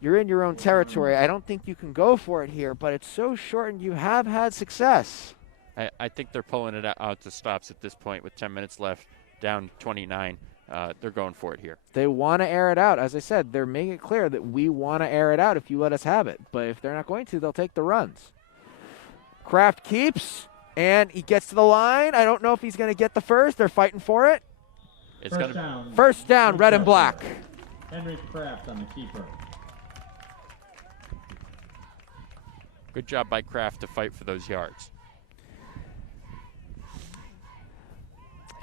You're in your own territory. I don't think you can go for it here, but it's so short and you have had success. I think they're pulling it out to stops at this point with 10 minutes left, down 29. They're going for it here. They want to air it out. As I said, they're making it clear that we want to air it out if you let us have it. But if they're not going to, they'll take the runs. Kraft keeps, and he gets to the line. I don't know if he's going to get the first. They're fighting for it. It's going to First down, red and black. Henry Kraft on the keeper. Good job by Kraft to fight for those yards.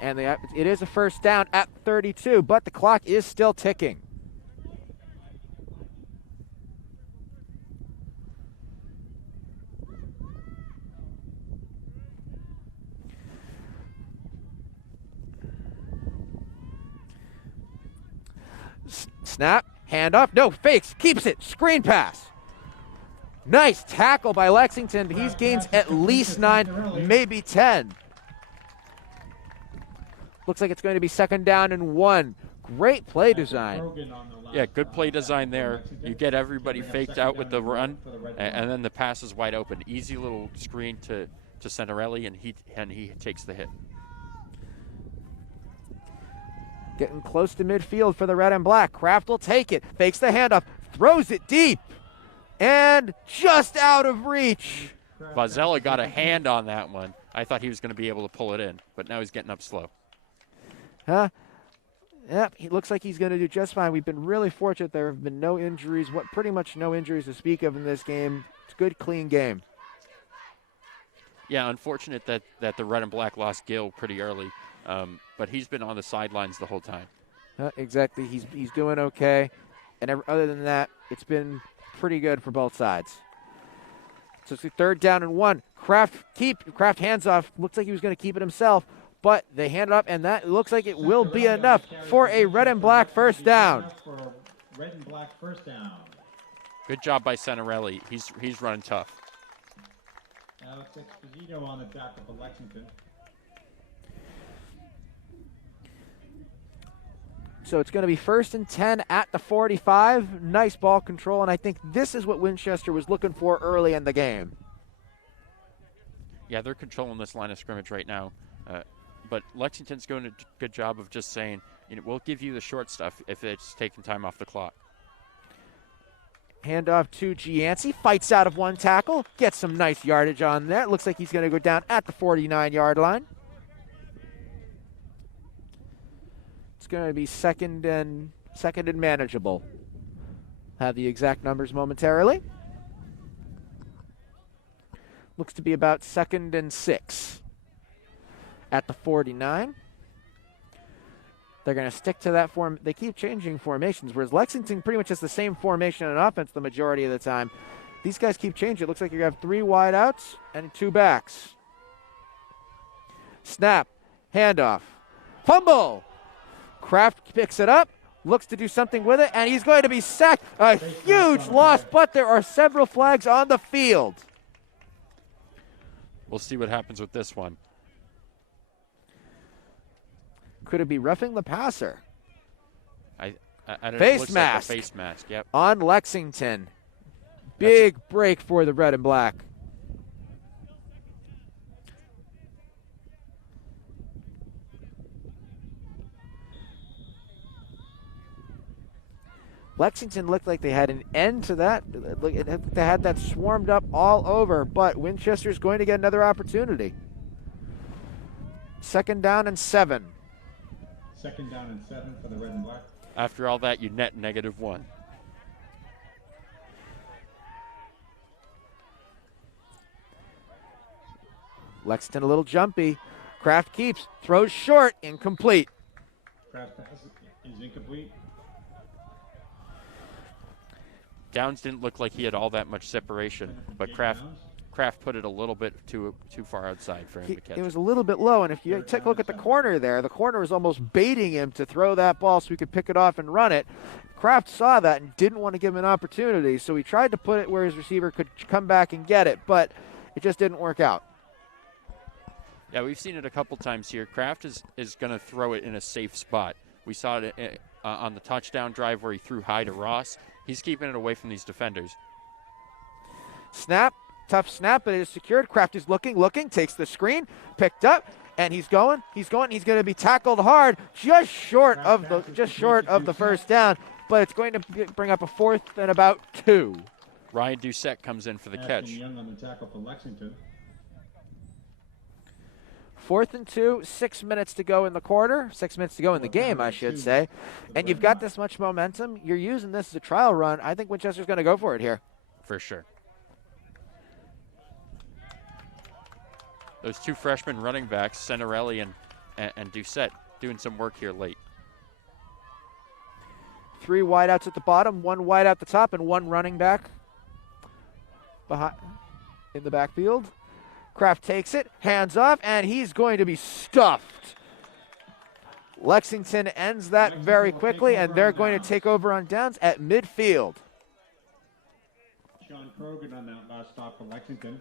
And it is a first down at 32, but the clock is still ticking. Snap, hand off, no, fakes, keeps it, screen pass. Nice tackle by Lexington. He gains at least 9, maybe 10. Looks like it's going to be 2nd down and 1. Great play design. Yeah, good play design there. You get everybody faked out with the run, and then the pass is wide open. Easy little screen to Centarelli, and he takes the hit. Getting close to midfield for the red and black. Kraft will take it, fakes the handoff, throws it deep, and just out of reach. Vazella got a hand on that one. I thought he was going to be able to pull it in, but now he's getting up slow. Yep, he looks like he's going to do just fine. We've been really fortunate. There have been no injuries, pretty much no injuries to speak of in this game. It's a good, clean game. Yeah, unfortunate that the red and black lost Gill pretty early, but he's been on the sidelines the whole time. Exactly. He's doing okay. And other than that, it's been pretty good for both sides. So it's 3rd down and 1. Kraft hands off. Looks like he was going to keep it himself. But they hand it up, and that looks like it will be enough for a red and black first down. Red and black first down. Good job by Centarelli. He's running tough. Alex Esposito on the tackle for Lexington. So it's going to be 1st and 10 at the 45. Nice ball control, and I think this is what Winchester was looking for early in the game. Yeah, they're controlling this line of scrimmage right now. But Lexington's doing a good job of just saying, we'll give you the short stuff if it's taking time off the clock. Handoff to Gianci, fights out of 1 tackle, gets some nice yardage on that. Looks like he's going to go down at the 49-yard line. It's going to be second and manageable. Have the exact numbers momentarily. Looks to be about 2nd and 6 at the 49. They're going to stick to that form. They keep changing formations, whereas Lexington pretty much has the same formation on offense the majority of the time. These guys keep changing. It looks like you have 3 wideouts and 2 backs. Snap, handoff, fumble. Kraft picks it up, looks to do something with it, and he's going to be sacked. A huge loss, but there are several flags on the field. We'll see what happens with this one. Could it be roughing the passer? I don't know. Face mask. Like a face mask, yep. On Lexington. Big break for the red and black. Lexington looked like they had an end to that. They had that swarmed up all over, but Winchester's going to get another opportunity. 2nd down and 7. 2nd down and 7 for the red and black. After all that, you net -1. Lexington a little jumpy. Kraft keeps, throws short, incomplete. Kraft pass is incomplete. Downs didn't look like he had all that much separation, but Kraft put it a little bit too far outside for him to catch. It was a little bit low, and if you take a look at the corner there, the corner was almost baiting him to throw that ball so he could pick it off and run it. Kraft saw that and didn't want to give him an opportunity, so he tried to put it where his receiver could come back and get it, but it just didn't work out. Yeah, we've seen it a couple times here. Kraft is going to throw it in a safe spot. We saw it on the touchdown drive where he threw high to Ross. He's keeping it away from these defenders. Snap, tough snap, but it is secured. Kraft is looking, takes the screen, picked up, and he's going. He's going to be tackled hard, just short of the first down, but it's going to bring up a 4th and about 2. Ryan Doucette comes in for the catch. Young on the tackle for Lexington. 4th and 2, 6 minutes to go in the quarter, 6 minutes to go in the game, I should say. And you've got this much momentum. You're using this as a trial run. I think Winchester's going to go for it here. For sure. Those 2 freshman running backs, Centarelli and Doucette, doing some work here late. 3 wideouts at the bottom, 1 wide at the top, and 1 running back behind in the backfield. Kraft takes it, hands off, and he's going to be stuffed. Lexington ends that very quickly, and they're going to take over on downs at midfield. Sean Krogan on that last stop for Lexington.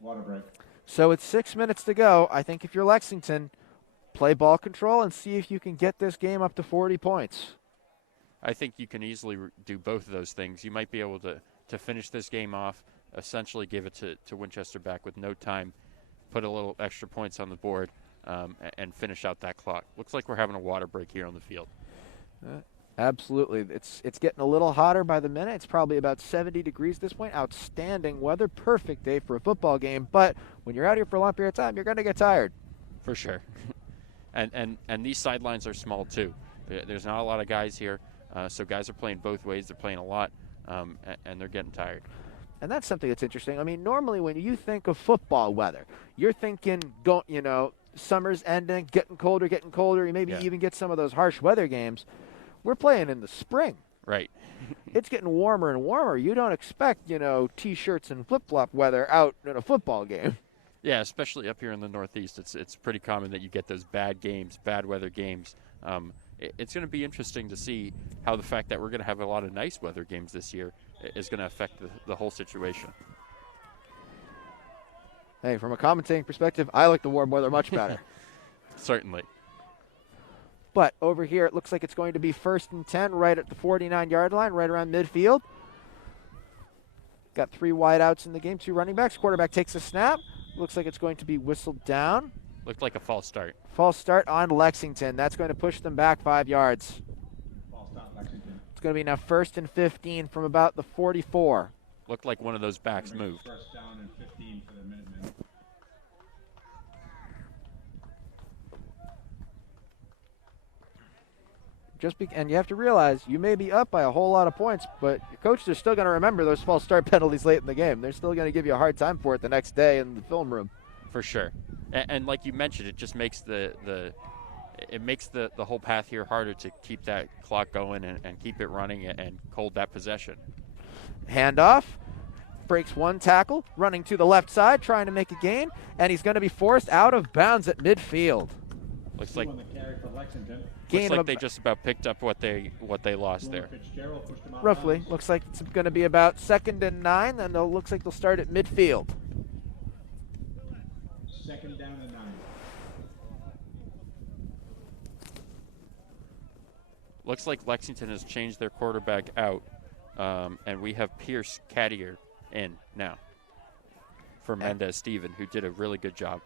Water break. So it's 6 minutes to go. I think if you're Lexington, play ball control and see if you can get this game up to 40 points. I think you can easily do both of those things. You might be able to finish this game off, essentially give it to Winchester back with no time, put a little extra points on the board, and finish out that clock. Looks like we're having a water break here on the field. Absolutely. It's getting a little hotter by the minute. It's probably about 70 degrees at this point. Outstanding weather. Perfect day for a football game. But when you're out here for a long period of time, you're going to get tired. For sure. and these sidelines are small, too. There's not a lot of guys here, so guys are playing both ways. They're playing a lot, and they're getting tired. And that's something that's interesting. I mean, normally when you think of football weather, you're thinking, summer's ending, getting colder. You maybe even get some of those harsh weather games. We're playing in the spring. Right. It's getting warmer and warmer. You don't expect, T-shirts and flip-flop weather out in a football game. Yeah, especially up here in the Northeast. It's pretty common that you get those bad weather games. It's going to be interesting to see how the fact that we're going to have a lot of nice weather games this year is going to affect the whole situation. Hey, from a commentating perspective, I like the warm weather much better. Certainly. But over here, it looks like it's going to be 1st and 10 right at the 49-yard line, right around midfield. Got 3 wideouts in the game, 2 running backs. Quarterback takes a snap. Looks like it's going to be whistled down. Looked like a false start. False start on Lexington. That's going to push them back 5 yards. False start, Lexington. It's going to be now 1st and 15 from about the 44. Looked like one of those backs moved. 1st down and 15 for the Minutemen. And you have to realize you may be up by a whole lot of points, but your coaches are still going to remember those false start penalties late in the game. They're still going to give you a hard time for it the next day in the film room. For sure. And like you mentioned, it just makes the whole path here harder to keep that clock going and keep it running and hold that possession. Handoff. Breaks 1 tackle, running to the left side, trying to make a gain, and he's going to be forced out of bounds at midfield. Looks like the carry for Lexington. Looks like they just about picked up what they lost there. Roughly. Looks like it's going to be about 2nd and 9, and it looks like they'll start at midfield. 2nd down and 9. Looks like Lexington has changed their quarterback out, and we have Pierce Caddier in now for Mendez Steven, who did a really good job.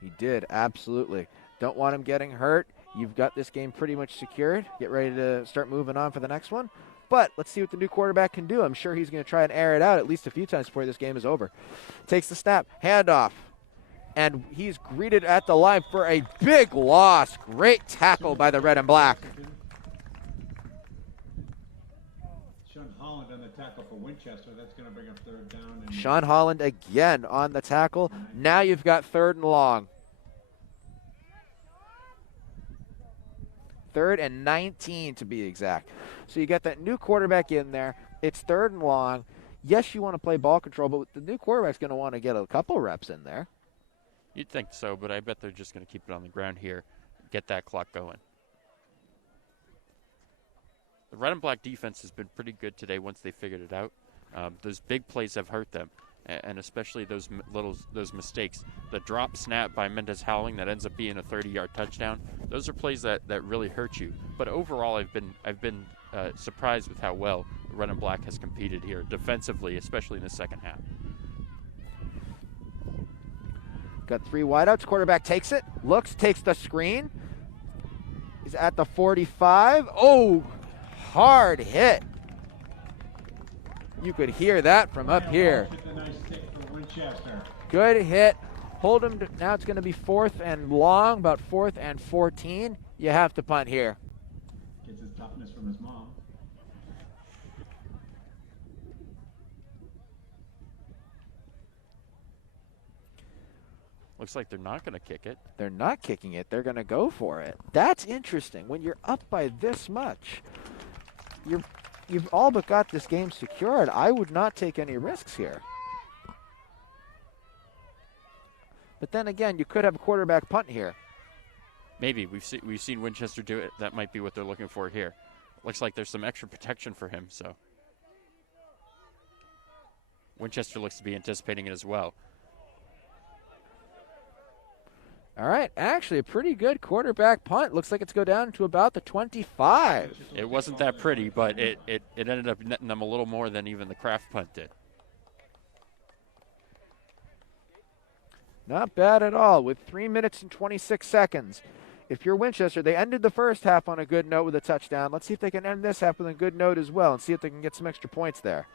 He did, absolutely. Don't want him getting hurt. you've got this game pretty much secured. Get ready to start moving on for the next one. But let's see what the new quarterback can do. I'm sure he's going to try and air it out at least a few times before this game is over. Takes the snap, handoff, and he's greeted at the line for a big loss. Great tackle by the red and black. Sean Holland on the tackle for Winchester. That's going to bring up third down. And Sean Holland again on the tackle. Now you've got 3rd and long. 3rd and 19 to be exact. So you got that new quarterback in there. It's 3rd and long. Yes, you want to play ball control, but the new quarterback's going to want to get a couple reps in there. You'd think so, but I bet they're just going to keep it on the ground here, get that clock going. The red and black defense has been pretty good today once they figured it out. Those big plays have hurt them, and especially those mistakes. The drop snap by Mendez Howling that ends up being a 30-yard touchdown. Those are plays that really hurt you. But overall, I've been surprised with how well the red and black has competed here defensively, especially in the second half. Got 3 wideouts. Quarterback takes it, looks, takes the screen. He's at the 45. Oh, hard hit. You could hear that from up here. Good hit. Hold him. Now it's going to be 4th and long, about 4th and 14. You have to punt here. Gets his toughness from his mom. Looks like they're not going to kick it. They're not kicking it. They're going to go for it. That's interesting. When you're up by this much, you've all but got this game secured. I would not take any risks here. But then again, you could have a quarterback punt here. Maybe. We've seen Winchester do it. That might be what they're looking for here. Looks like there's some extra protection for him, so. Winchester looks to be anticipating it as well. All right, actually a pretty good quarterback punt. Looks like it's go down to about the 25. It wasn't that pretty, but it ended up netting them a little more than even the Kraft punt did. Not bad at all with 3 minutes and 26 seconds. If you're Winchester, they ended the first half on a good note with a touchdown. Let's see if they can end this half with a good note as well and see if they can get some extra points there.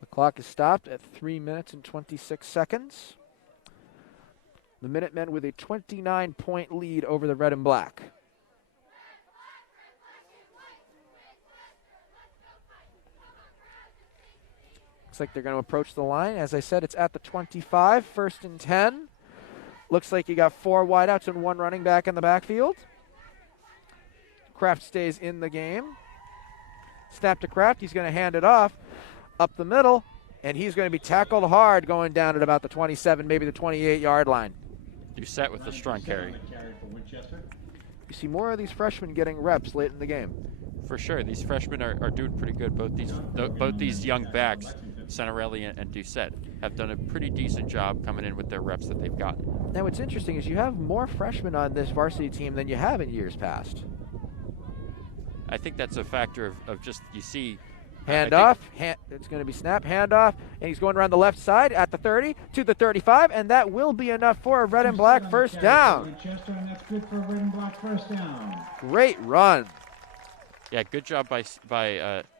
The clock is stopped at 3 minutes and 26 seconds. The Minutemen with a 29-point lead over the red and black. Looks like they're going to approach the line. As I said, it's at the 25, 1st and 10. Looks like you got 4 wideouts and 1 running back in the backfield. Kraft stays in the game. Snap to Kraft. He's going to hand it off up the middle, and he's going to be tackled hard going down at about the 27, maybe the 28-yard line. Doucette with the strong carry. You see more of these freshmen getting reps late in the game. For sure, these freshmen are doing pretty good. Both these young backs, Sanarelli and Doucette, have done a pretty decent job coming in with their reps that they've gotten. Now what's interesting is you have more freshmen on this varsity team than you have in years past. I think that's a factor of just, you see, Handoff, it's going to be snap, handoff, and he's going around the left side at the 30 to the 35, and that will be enough for a red and black first down. And that's good for a red and black first down. Great run. Yeah, good job by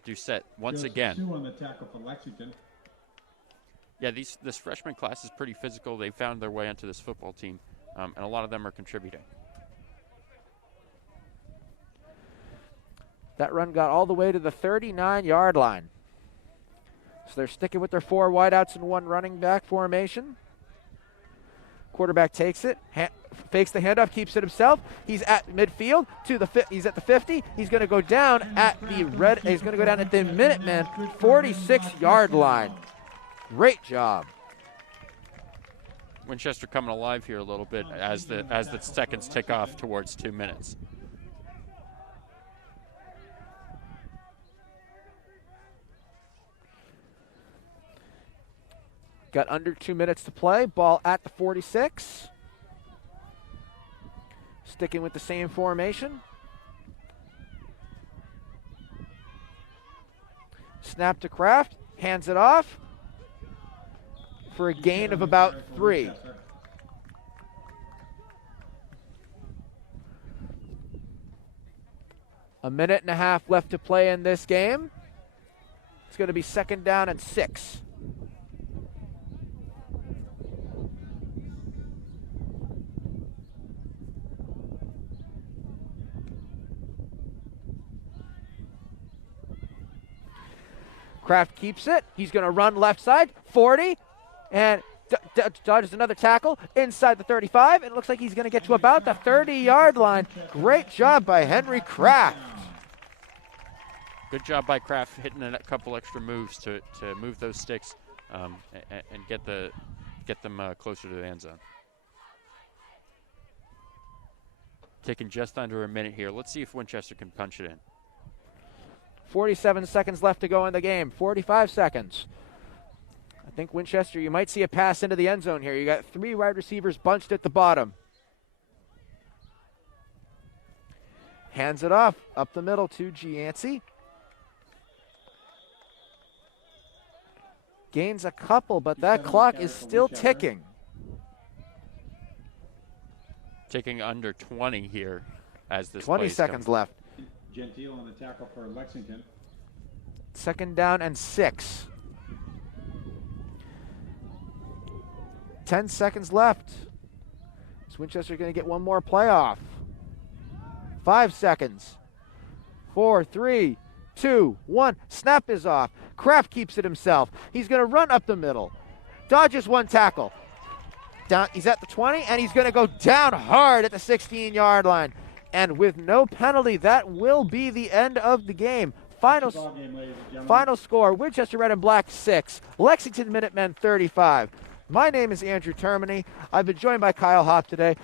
Doucette once again. Sue on the tackle for Lexington. Yeah, this freshman class is pretty physical. They found their way onto this football team, and a lot of them are contributing. That run got all the way to the 39-yard line. So they're sticking with their 4 wideouts and 1 running back formation. Quarterback takes it, fakes the handoff, keeps it himself. He's at midfield he's at the 50. He's going to go down at the He's going to go down at the Minutemen 46-yard line. Great job. Winchester coming alive here a little bit as the seconds tick off towards 2 minutes. Got under 2 minutes to play. Ball at the 46. Sticking with the same formation. Snap to Kraft, hands it off for a gain of about 3. A minute and a half left to play in this game. It's going to be 2nd down and 6. Kraft keeps it. He's going to run left side, 40, and dodges another tackle inside the 35. And it looks like he's going to get to about the 30-yard line. Great job by Henry Kraft. Good job by Kraft hitting a couple extra moves to move those sticks and get them closer to the end zone. Taking just under a minute here. Let's see if Winchester can punch it in. 47 seconds left to go in the game. 45 seconds. I think Winchester, you might see a pass into the end zone here. You got 3 wide receivers bunched at the bottom. Hands it off up the middle to Gianci. Gains a couple, but that clock is still ticking. Taking under 20 here as this 20 seconds left. Gentile on the tackle for Lexington. 2nd down and 6. 10 seconds left. Is Winchester going to get one more playoff? 5 seconds. 4, 3, 2, 1. Snap is off. Kraft keeps it himself. He's going to run up the middle. Dodges one tackle. Down, he's at the 20, and he's going to go down hard at the 16-yard line. And with no penalty, that will be the end of the game. Final score, Winchester Red and Black 6, Lexington Minutemen 35. My name is Andrew Termini. I've been joined by Kyle Hopp today.